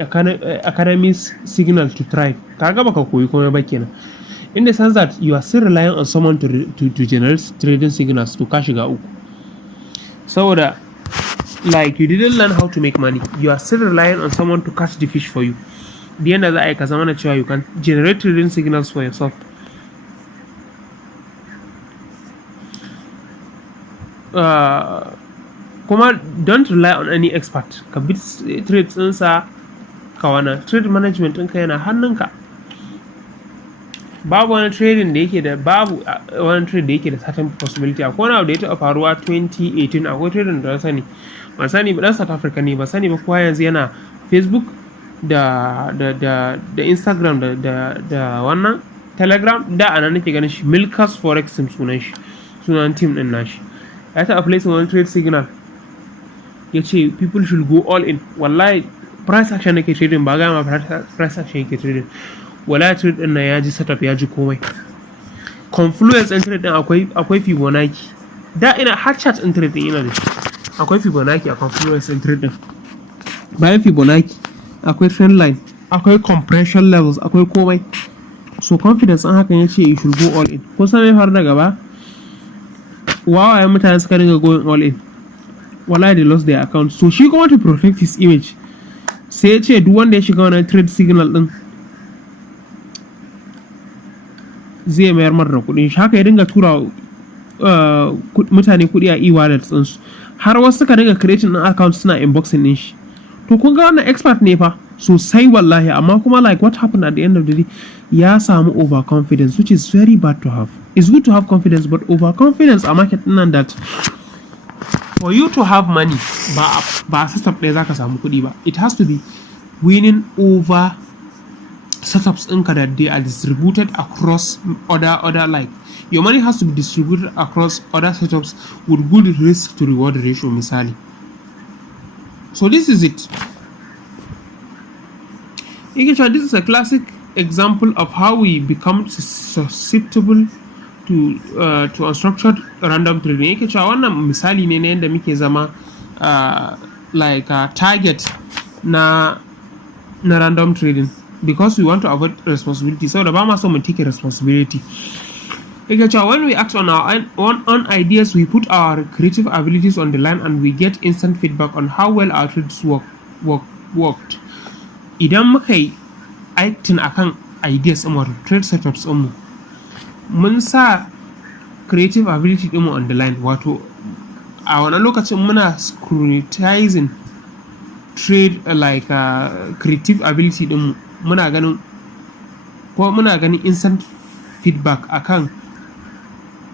academy's signal to thrive. Ka gaba ka koyi komai ba kenan. In the sense that you are still relying on someone to generate trading signals, to ka shiga uku. Saboda like you didn't learn how to make money, you are still relying on someone to catch the fish for you. The end of the eye ka zamana cewa you can generate trading signals for yourself. Kuma don't rely on any expert. Ka bi trades ɗinsa, ka wana trade management ɗinka yana hannunka. Babu wani trading da yake da wani trade da yake da certain possibility. Akwai wani abu da ya taɓa faruwa 2018, akwai trading da sani ba sani ba, ɗan South Africa ne, ba sani ba kowa yanzu yana Facebook da Instagram da wannan Telegram da ana nake ganin shi, Milkas Forex team sunan team din nashi. Ya taɓa placing wani trade signal ya ce people should go all in. Wallahi price action nake trading, ba ga ma price action yake trading. Wallahi trade din nan ya ji setup, ya ji komai. Confluence in trade din akwai Fibonacci. Da ina har chart in trade din ina da shi. Akwai Fibonacci a confluence in trade din. Bayan Fibonacci akwai trend line, akwai compression levels, akwai komai. So confidence an hakan ya ce you should go all in. Kun san me faru da gaba? Wawayen mutane suka dinga going all in. Wallahi they lost their account. So shi kuma to protect his image, sai ya ce duk wanda ya shiga wannan trade signal din zai mayar mar da kuɗin shi. Haka ya dinga tura mutane kuɗi a e-wallet ɗinsu, har wasu suka dinga creating ɗin account suna inboxing ɗin shi. To kun ga wannan expert ne fa sosai wallahi, amma kuma like what happened at the end of the day, ya samu overconfidence, which is very bad to have. It's good to have confidence, but overconfidence a market ɗin nan that for you to have money ba setup ɗaya zaka samu kuɗi ba. It has to be winning over setups ɗinka that they are distributed across other like your money has to be distributed across other setups with good risk to reward ratio misali. So this is it. This is a classic example of how we become susceptible to unstructured random trading. Yake cewa wannan misali ne na yadda muke zama target na random trading because we want to avoid responsibility. So the ba ma so mu take responsibility. Yake cewa when we act on our own ideas, we put our creative abilities on the line and we get instant feedback on how well our trades worked. Idan muka yi acting akan ideas ɗin trade setups ɗinmu, mun sa creative ability ɗinmu on the line, wato a wannan lokacin muna scrutinizing trade creative ability ɗinmu, muna ganin instant feedback akan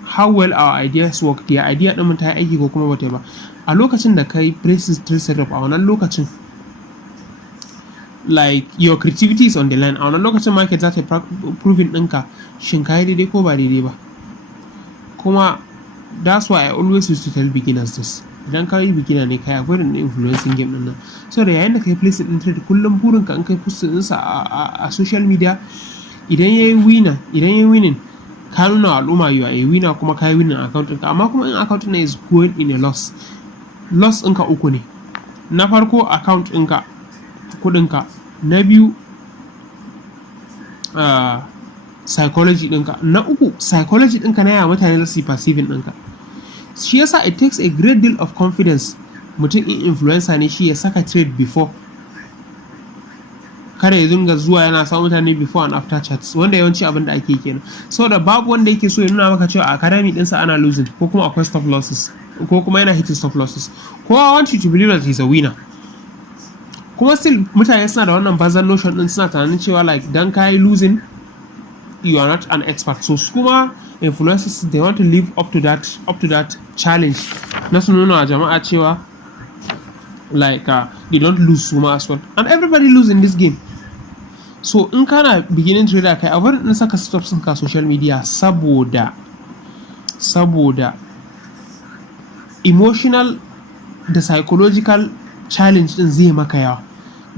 how well our ideas work. Ya idea ɗinmu ta yi aiki ko kuma bata ba. A lokacin da kai practice trade setup, a wannan lokacin like your creativity is on the line. A wannan lokacin market za ta proving ɗinka shin ka yi daidai ko ba daidai ba. Kuma that's why I always used to tell beginners this. Idan ka yi beginner ne, ka yi avoid the influencing game ɗin nan. So da yayin da ka yi place ɗin trade, kullum burinka in kai post ɗinsa a social media, idan ya yi winning, ka nuna wa al'umma you are a winner, kuma ka yi winning account ɗinka. Amma kuma in account ɗin is going in a loss ɗinka uku ne. Na farko account ɗinka kuɗinka, na biyu psychology ɗinka, na uku psychology ɗinka na yaya mutane za su yi perceiving ɗinka. Shi yasa it takes a great deal of confidence mutum in influencer ne shi ya saka trade before, kada ya dinga zuwa yana sa mutane before and after chats, wanda yawanci abin da ake kenan. Saboda babu wanda yake so ya nuna maka cewa a academy ɗinsa ana losing ko kuma akwai stop losses ko kuma yana hitting stop losses. Ko I want you to believe that he's a winner. Kuma still mutane suna da wannan bazar notion din, suna tunanin cewa like dan kai losing you are not an expert. So kuma influencers, they want to live up to that challenge na su nuna wa jama'a cewa like they don't lose suma as well, and everybody lose in this game. So in kana beginning trader, kai avoid din saka stops ɗinka social media saboda emotional da psychological challenge din zai maka yawa.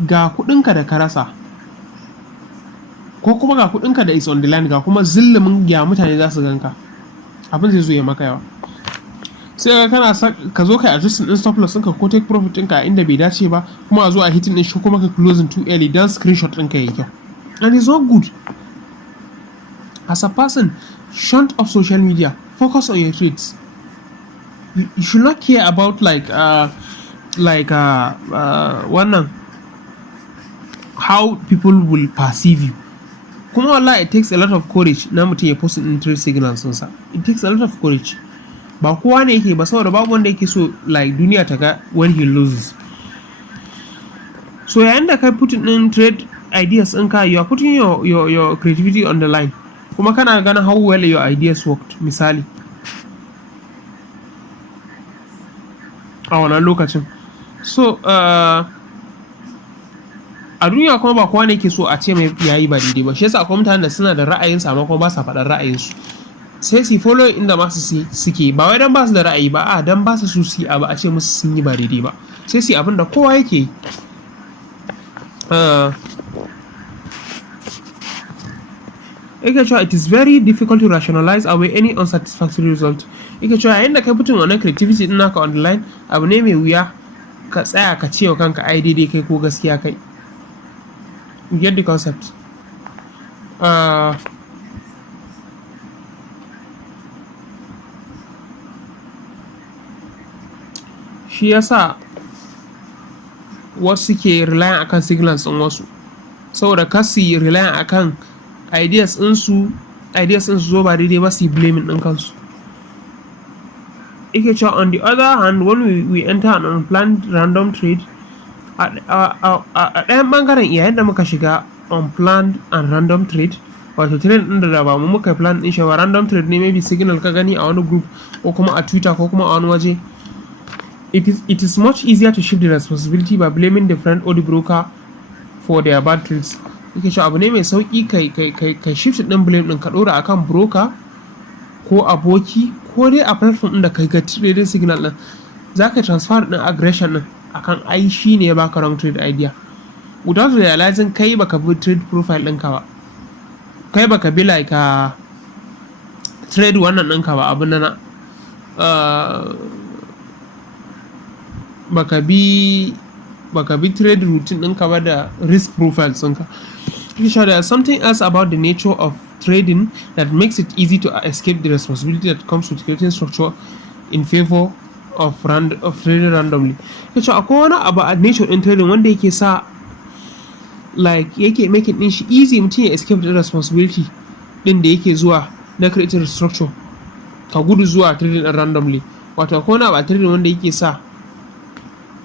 Ga kudinka da ka rasa, ko kuma ga kudinka da is on the line, ga kuma zillumin ya mutane za su ganka, abin zai zo ya maka yawa. Sai ka zo kai adjusting din stop loss ɗinka ko take profit ɗinka inda bai dace ba, kuma a zo a hitting din shi kuma ka closing too early dan screenshot ɗinka yayi kyau, and it's not good. As a person, shun of social media, focus on your trades. You should not care about wannan how people will perceive you. Kuma wallahi it takes a lot of courage na mutum ya post in trade signals ɗinsa. It takes a lot of courage. Ba kowa ne yake ba, saboda babu wanda yake so like duniya ta ga when he loses. So yayin da kai putting in trade ideas ɗinka, you are putting your creativity on the line. Kuma kana ganin how well your ideas worked misali a wannan lokacin. So a duniya kuma ba kowa ne ke so a ce mai yayi ba daidai ba. Shi yasa akwai mutanen da suna da ra'ayinsu amma kuma ba sa faɗar ra'ayinsu, sai su follow inda masu suke, ba wai dan ba su da ra'ayi ba, a dan ba su so su yi abu a ce musu sun yi ba daidai ba, sai su yi abin da kowa yake yi. Yake cewa it is very difficult to rationalize away any unsatisfactory result. Yake cewa yayin da kai putting wannan creativity din naka on the line, abu ne mai wuya ka tsaya ka ce wa kanka ai daidai kai ko gaskiya kai. You get the concept? Shi yasa wasu ke relying akan signals ɗin wasu, saboda kasu yi relying akan ideas ɗinsu zo ba daidai ba su yi blaming ɗin kansu. Yake cewa on the other hand, when we enter an unplanned random trade, a ɗayan ɓangaren yayin da muka shiga unplanned and random trade, wato trade ɗin da ba mu muka plan ɗin shi ba, random trade ne, maybe signal ka gani a wani group ko kuma a Twitter ko kuma a wani waje, it is much easier to shift the responsibility by blaming the friend or the broker for their bad trades. Yake cewa abu ne mai sauƙi kai shift ɗin blame ɗin ka ɗora akan broker ko aboki ko dai a platform ɗin da kai ga trading signal ɗin, za ka transfer ɗin aggression ɗin akan ai shi ne ya baka wrong trade idea, without realizing kai baka bi trade profile ɗinka ba, kai baka bi like trade wannan ɗinka ba, abin nan baka bi trade routine ɗinka ba da risk profiles ɗinka. Sure, there is something else about the nature of trading that makes it easy to escape the responsibility that comes with creating structure in favor of trading randomly. Akwai wani abu a nature in trading wanda yake sa like yake making din shi easy mutum ya escape the responsibility din da yake zuwa na creating structure ka gudu zuwa trading randomly. Wato akwai wani abu a trading wanda yake sa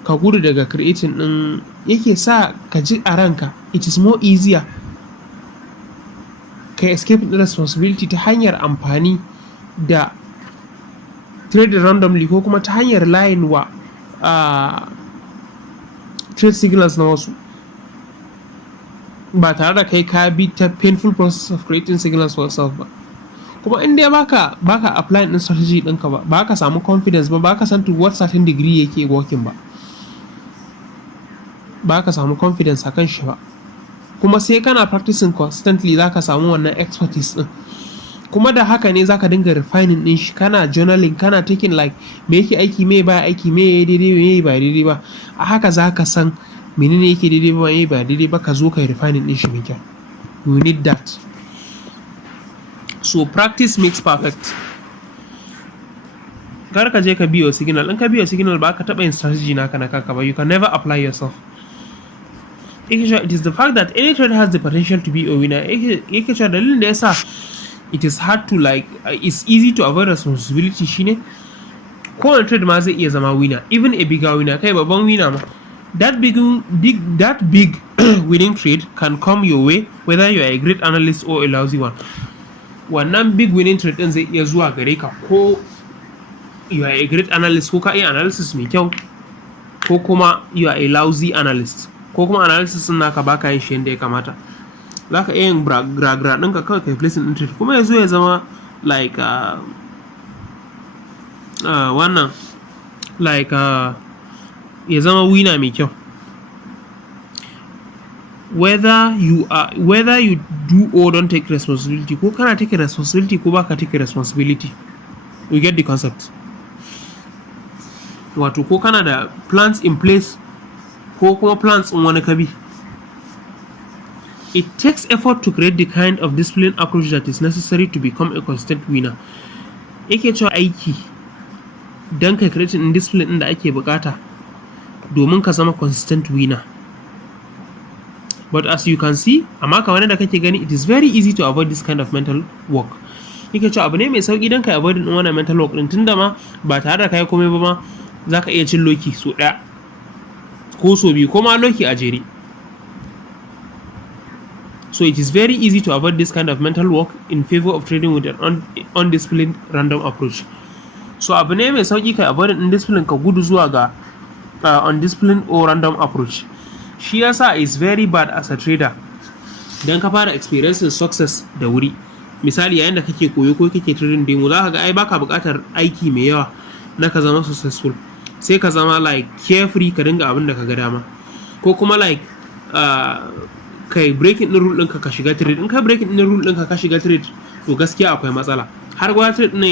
ka gudu daga creating din, yake sa ka ji a ranka it is more easier ka escape the responsibility ta hanyar amfani da trade randomly ko kuma ta hanyar line wa trade signals na wasu, ba tare da kai ka bi ta painful process of creating signals for yourself ba. Kuma in dai baka applying din strategy ɗinka ba ka samu confidence ba ka san to what certain degree yake working ba ka samu confidence a kan shi ba, kuma sai kana practicing constantly za ka samu wannan expertise din, kuma da haka ne za ka dinga refining din shi, kana journaling, kana taking like me yake aiki, me ba aiki, me ya daidai, me ba daidai ba, a haka za ka san menene yake daidai ba, me ba daidai ba, ka zo ka yi refining din shi mai kyau. You need that. So practice makes perfect. Kar ka je ka biyo signal, in ka biyo signal ba ka taɓa yin strategy naka na kanka ba, you can never apply yourself. It is the fact that any trade has the potential to be a winner. Yake cewa dalilin da yasa it is hard to like it's easy to avoid responsibility shine kowane trade ma zai iya zama winner, even a bigger winner, kai babban winner ma. That big winning trade can come your way whether you are a great analyst or a lousy one. Wannan big winning trade din zai iya zuwa gare ka ko you are a great analyst, ko ka iya analysis mai kyau, ko kuma you are a lousy analyst, ko kuma analysis din naka baka yin shi yadda ya kamata. Za ka iya yin gra ɗinka kawai kai placing din trade kuma ya zo ya zama like wannan like ya zama winner mai kyau. Whether you do or don't take responsibility, ko kana take responsibility ko baka take responsibility. You get the concept? Wato ko kana da plans in place ko kuma plans in wani kabi, it takes effort to create the kind of disciplined approach that is necessary to become a consistent winner. Yake cewa aiki don ka creating discipline ɗin da ake bukata domin ka zama consistent winner. But as you can see, amma kamar da kake gani, it is very easy to avoid this kind of mental work. Yake cewa abu ne mai sauki don ka avoid din wannan mental work din, tunda ma ba tare da kai komai ba ma za ka iya cin loki so ɗaya ko so biyu ko ma loki a jere. So it is very easy to avoid this kind of mental work in favor of trading with an undisciplined random approach. So abu ne mai sauki ka avoid undisciplined ka gudu zuwa ga undisciplined or random approach. shi yasa is very bad as a trader idan ka fara experiencing success da wuri. Misali yayin da kake koyo ko kake trading demo, za ka ga ai baka buƙatar aiki mai yawa na ka zama successful, sai ka zama like carefree, ka dinga abin da ka ga dama, ko kuma like kai breaking din rule ɗinka ka shiga trade. In ka breaking din rule ɗinka ka shiga trade, to gaskiya akwai matsala. Har gwamnati trade ɗin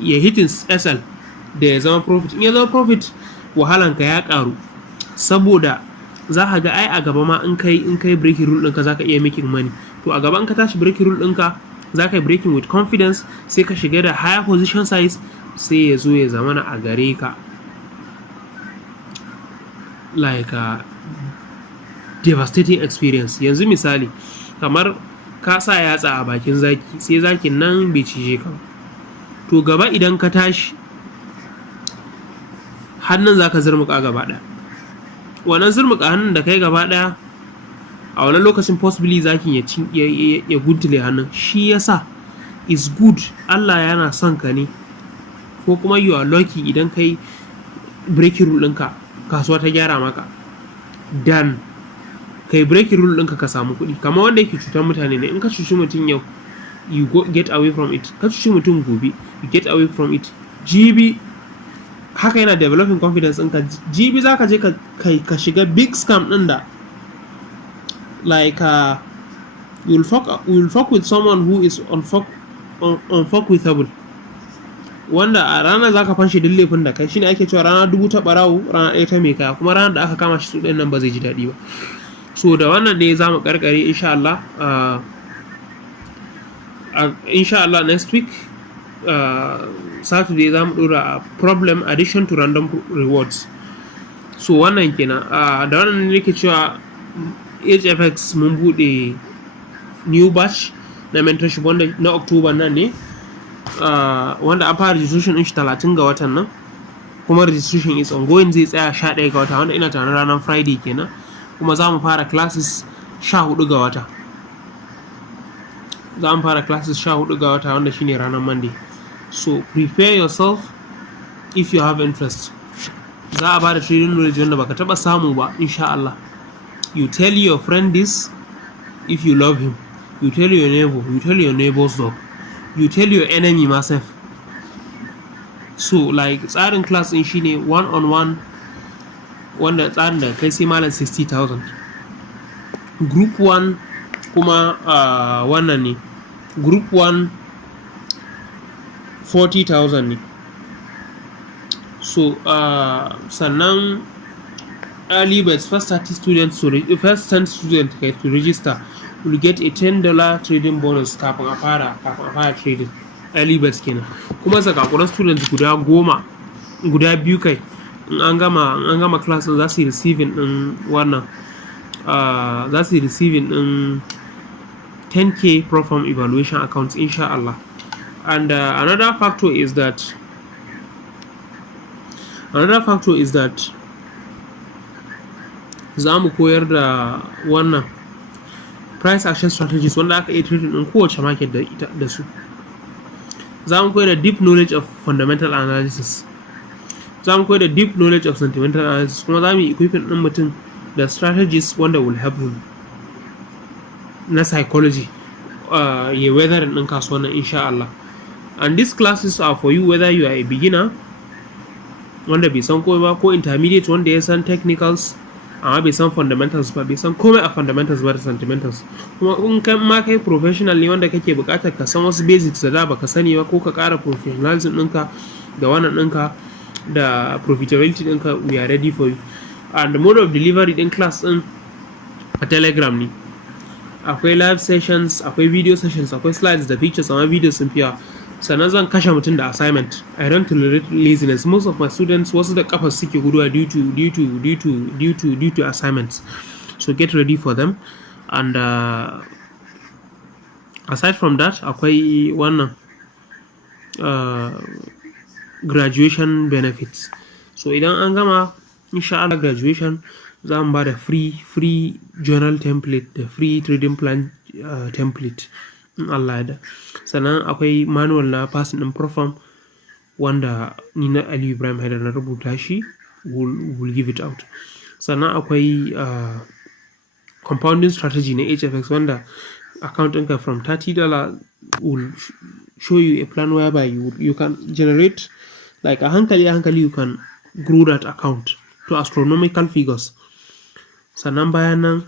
ya hitin SL da ya zama profit. In ya zama profit, wahalanka ya ƙaru, saboda za ka ga ai a gaba ma in kai breaking rule ɗinka za ka iya making money. To a gaba in ka tashi breaking rule ɗinka, za ka yi breaking with confidence, sai ka shiga da higher position size, sai ya zo ya zamana a gare ka like a devastating experience. Yanzu misali kamar ka sa yatsa a bakin zaki, sai zakin nan bai cije ka, to gaba idan ka tashi hannun za ka zurmuka gaba ɗaya. Wannan zurmuka hannun da kai gaba ɗaya, a wannan lokacin possibly zakin ya guntule hannun. Shi yasa is good, Allah yana son ka ne, ko kuma you are lucky idan kai breaking rule ɗinka kasuwa ta gyara maka, dan kai breaking rule ɗinka ka samu kuɗi. Kamar wanda yake cutar mutane ne, in ka cuci mutum yau, you get away from it. Ka cuci mutum gobe, you get away from it. Jibi haka yana developing confidence ɗinka. Jibi za ka je ka shiga big scam ɗin da like you'll fuck with someone who is unfuckwithable, wanda a rana za ka fanshe duk laifin da kai. Shine ake cewa rana dubu ta ɓarawo, rana ɗaya ta mai kaya, kuma ranar da aka kama shi su ɗin nan ba zai ji daɗi ba. So da wannan ne za mu karkare insha Allah. Insha Allah next week Saturday za mu ɗora a problem addition to random rewards. So wannan kenan. Da wannan ne nake cewa HFX mun buɗe new batch na mentorship wanda na October nan ne, wanda an fara registration din shi 30 ga watan nan, kuma registration is ongoing, zai tsaya 11 ga wata, wanda ina tunanin ranar Friday kenan, kuma za mu fara classes 14 ga wata. Za mu fara classes 14 ga wata, wanda shine ranar Monday. So prepare yourself if you have interest. Za a bada trading knowledge wanda baka taba samu ba insha Allah. You tell your friend this if you love him. You tell your neighbor, you tell your neighbor's dog, you tell your enemy myself. So like tsarin class din shine one on one, wanda tsarin da kai sai malam 60,000. Group 1 kuma wannan ne, group 1 40,000 ne. So sannan early birds, first 10 students to register will get a $10 trading bonus kafin a fara trading. Early birds kenan. Kuma zakakuran students guda biyu kai, in an gama class za su yi receiving din wannan, za su yi receiving din 10k proform evaluation accounts insha Allah. And another factor is that za mu koyar da wannan price action strategies wanda aka iya trading din kowace market da su. Za mu koyar da deep knowledge of fundamental analysis, za mu koyar da deep knowledge of sentimental analysis, kuma za mu yi equipping din mutum da strategies wanda will help him na psychology ya weathering din kasuwan nan insha Allah. And these classes are for you whether you are a beginner wanda bai san komai ba, ko intermediate wanda ya san technicals amma bai san fundamentals ba, bai san komai a fundamentals ba da fundamentals. Kuma in kai ma kai professional ne wanda kake buƙatar ka san wasu basics da baka sani ba, ko ka ƙara professionalism ɗinka da wannan ɗinka da profitability ɗinka, we are ready for you. And the mode of delivery ɗin class ɗin a Telegram ne. Akwai live sessions, akwai video sessions, akwai slides da pictures, amma videos sun fiya. Sannan zan kashe mutum da assignment. I don't tolerate laziness. Most of my students wasu da kafa suke guduwa due to assignments. So get ready for them. And aside from that, akwai wannan graduation benefits. So idan an gama insha Allah graduation, za mu ba da free journal template da free trading plan template in Allah ya da. Sannan akwai manual na passing din proform wanda ni na Aliyu Ibrahim Haidar na rubuta shi, will give it out. Sannan akwai compounding strategy na HFX wanda account ɗinka from $30 will show you a plan whereby you can generate like a hankali you can grow that account to astronomical figures. Sannan bayan nan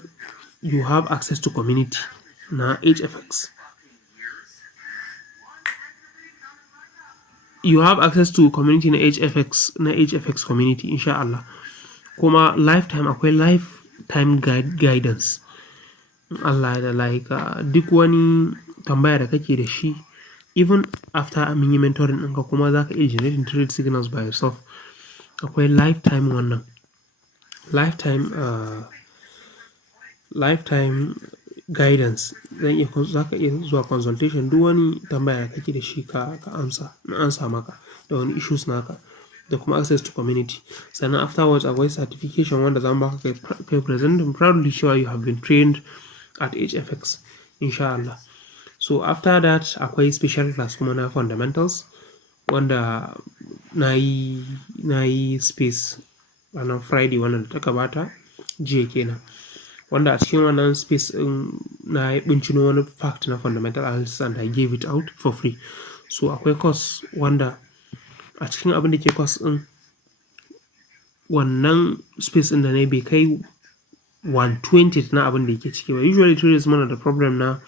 you have access to community na HFX. You have access to community na HFX community insha Allah. Kuma akwai lifetime guidance. Allah da like duk wani tambaya da kake da shi even after mun yi mentoring ɗinka kuma za ka iya generating trade signals by yourself. Akwai lifetime guidance. Za ka iya zuwa consultation duk wani tambaya da kake da shi ka amsa maka da wani issues naka da kuma access to community. Sannan afterwards akwai certification wanda za mu baka kai present and proudly sure you have been trained at HFX insha Allah. So after that akwai special class kuma na fundamentals wanda na yi space ranar Friday wannan da ta gabata jiya kenan, wanda a cikin wannan space na yi bincino wani fact na fundamental analysis and I gave it out for free. So akwai course wanda a cikin abin da ke course ɗin wannan space ɗin da na bai kai 1/20 na abin da yake ciki ba. Usually traders muna da problem na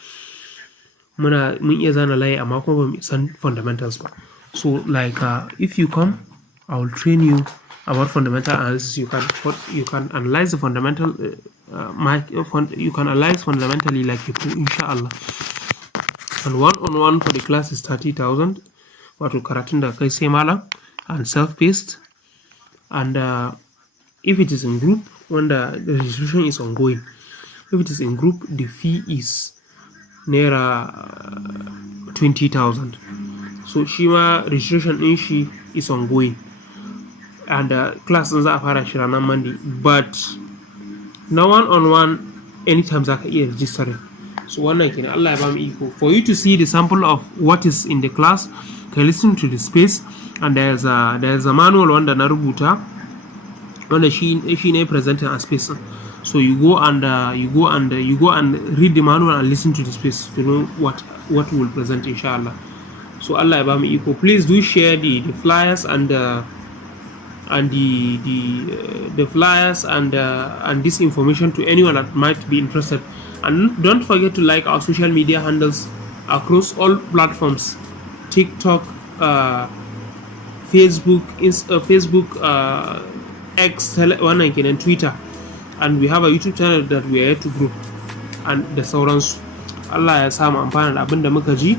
mun iya zana layi amma kuma ba mu san fundamentals ba. So like if you come I will train you about fundamental analysis. You can analyze the fundamental you can analyze fundamentally like you do inshallah. And one for the class is 30,000 wato karatun da kai sai malam and self-paced. And if it is in group wanda the registration is ongoing, if it is in group the fee is naira 20,000. So shi ma registration din shi is ongoing and class din za a fara shi ranar Monday, but na one anytime za ka iya registering. So wannan kenan, Allah ya ba mu iko. For you to see the sample of what is in the class, ka listen to the space and there is a manual wanda na rubuta wanda shi ne presenting a space. So you go and read the manual and listen to the space to know what we will present inshallah. So Allah ya ba mu iko. Please do share the flyers and the flyers and this information to anyone that might be interested. And don't forget to like our social media handles across all platforms: TikTok, Facebook, X, wannan kenan, Twitter, and we have a YouTube channel that we are yet to grow and da sauransu. Allah ya samu amfana da abin da muka ji.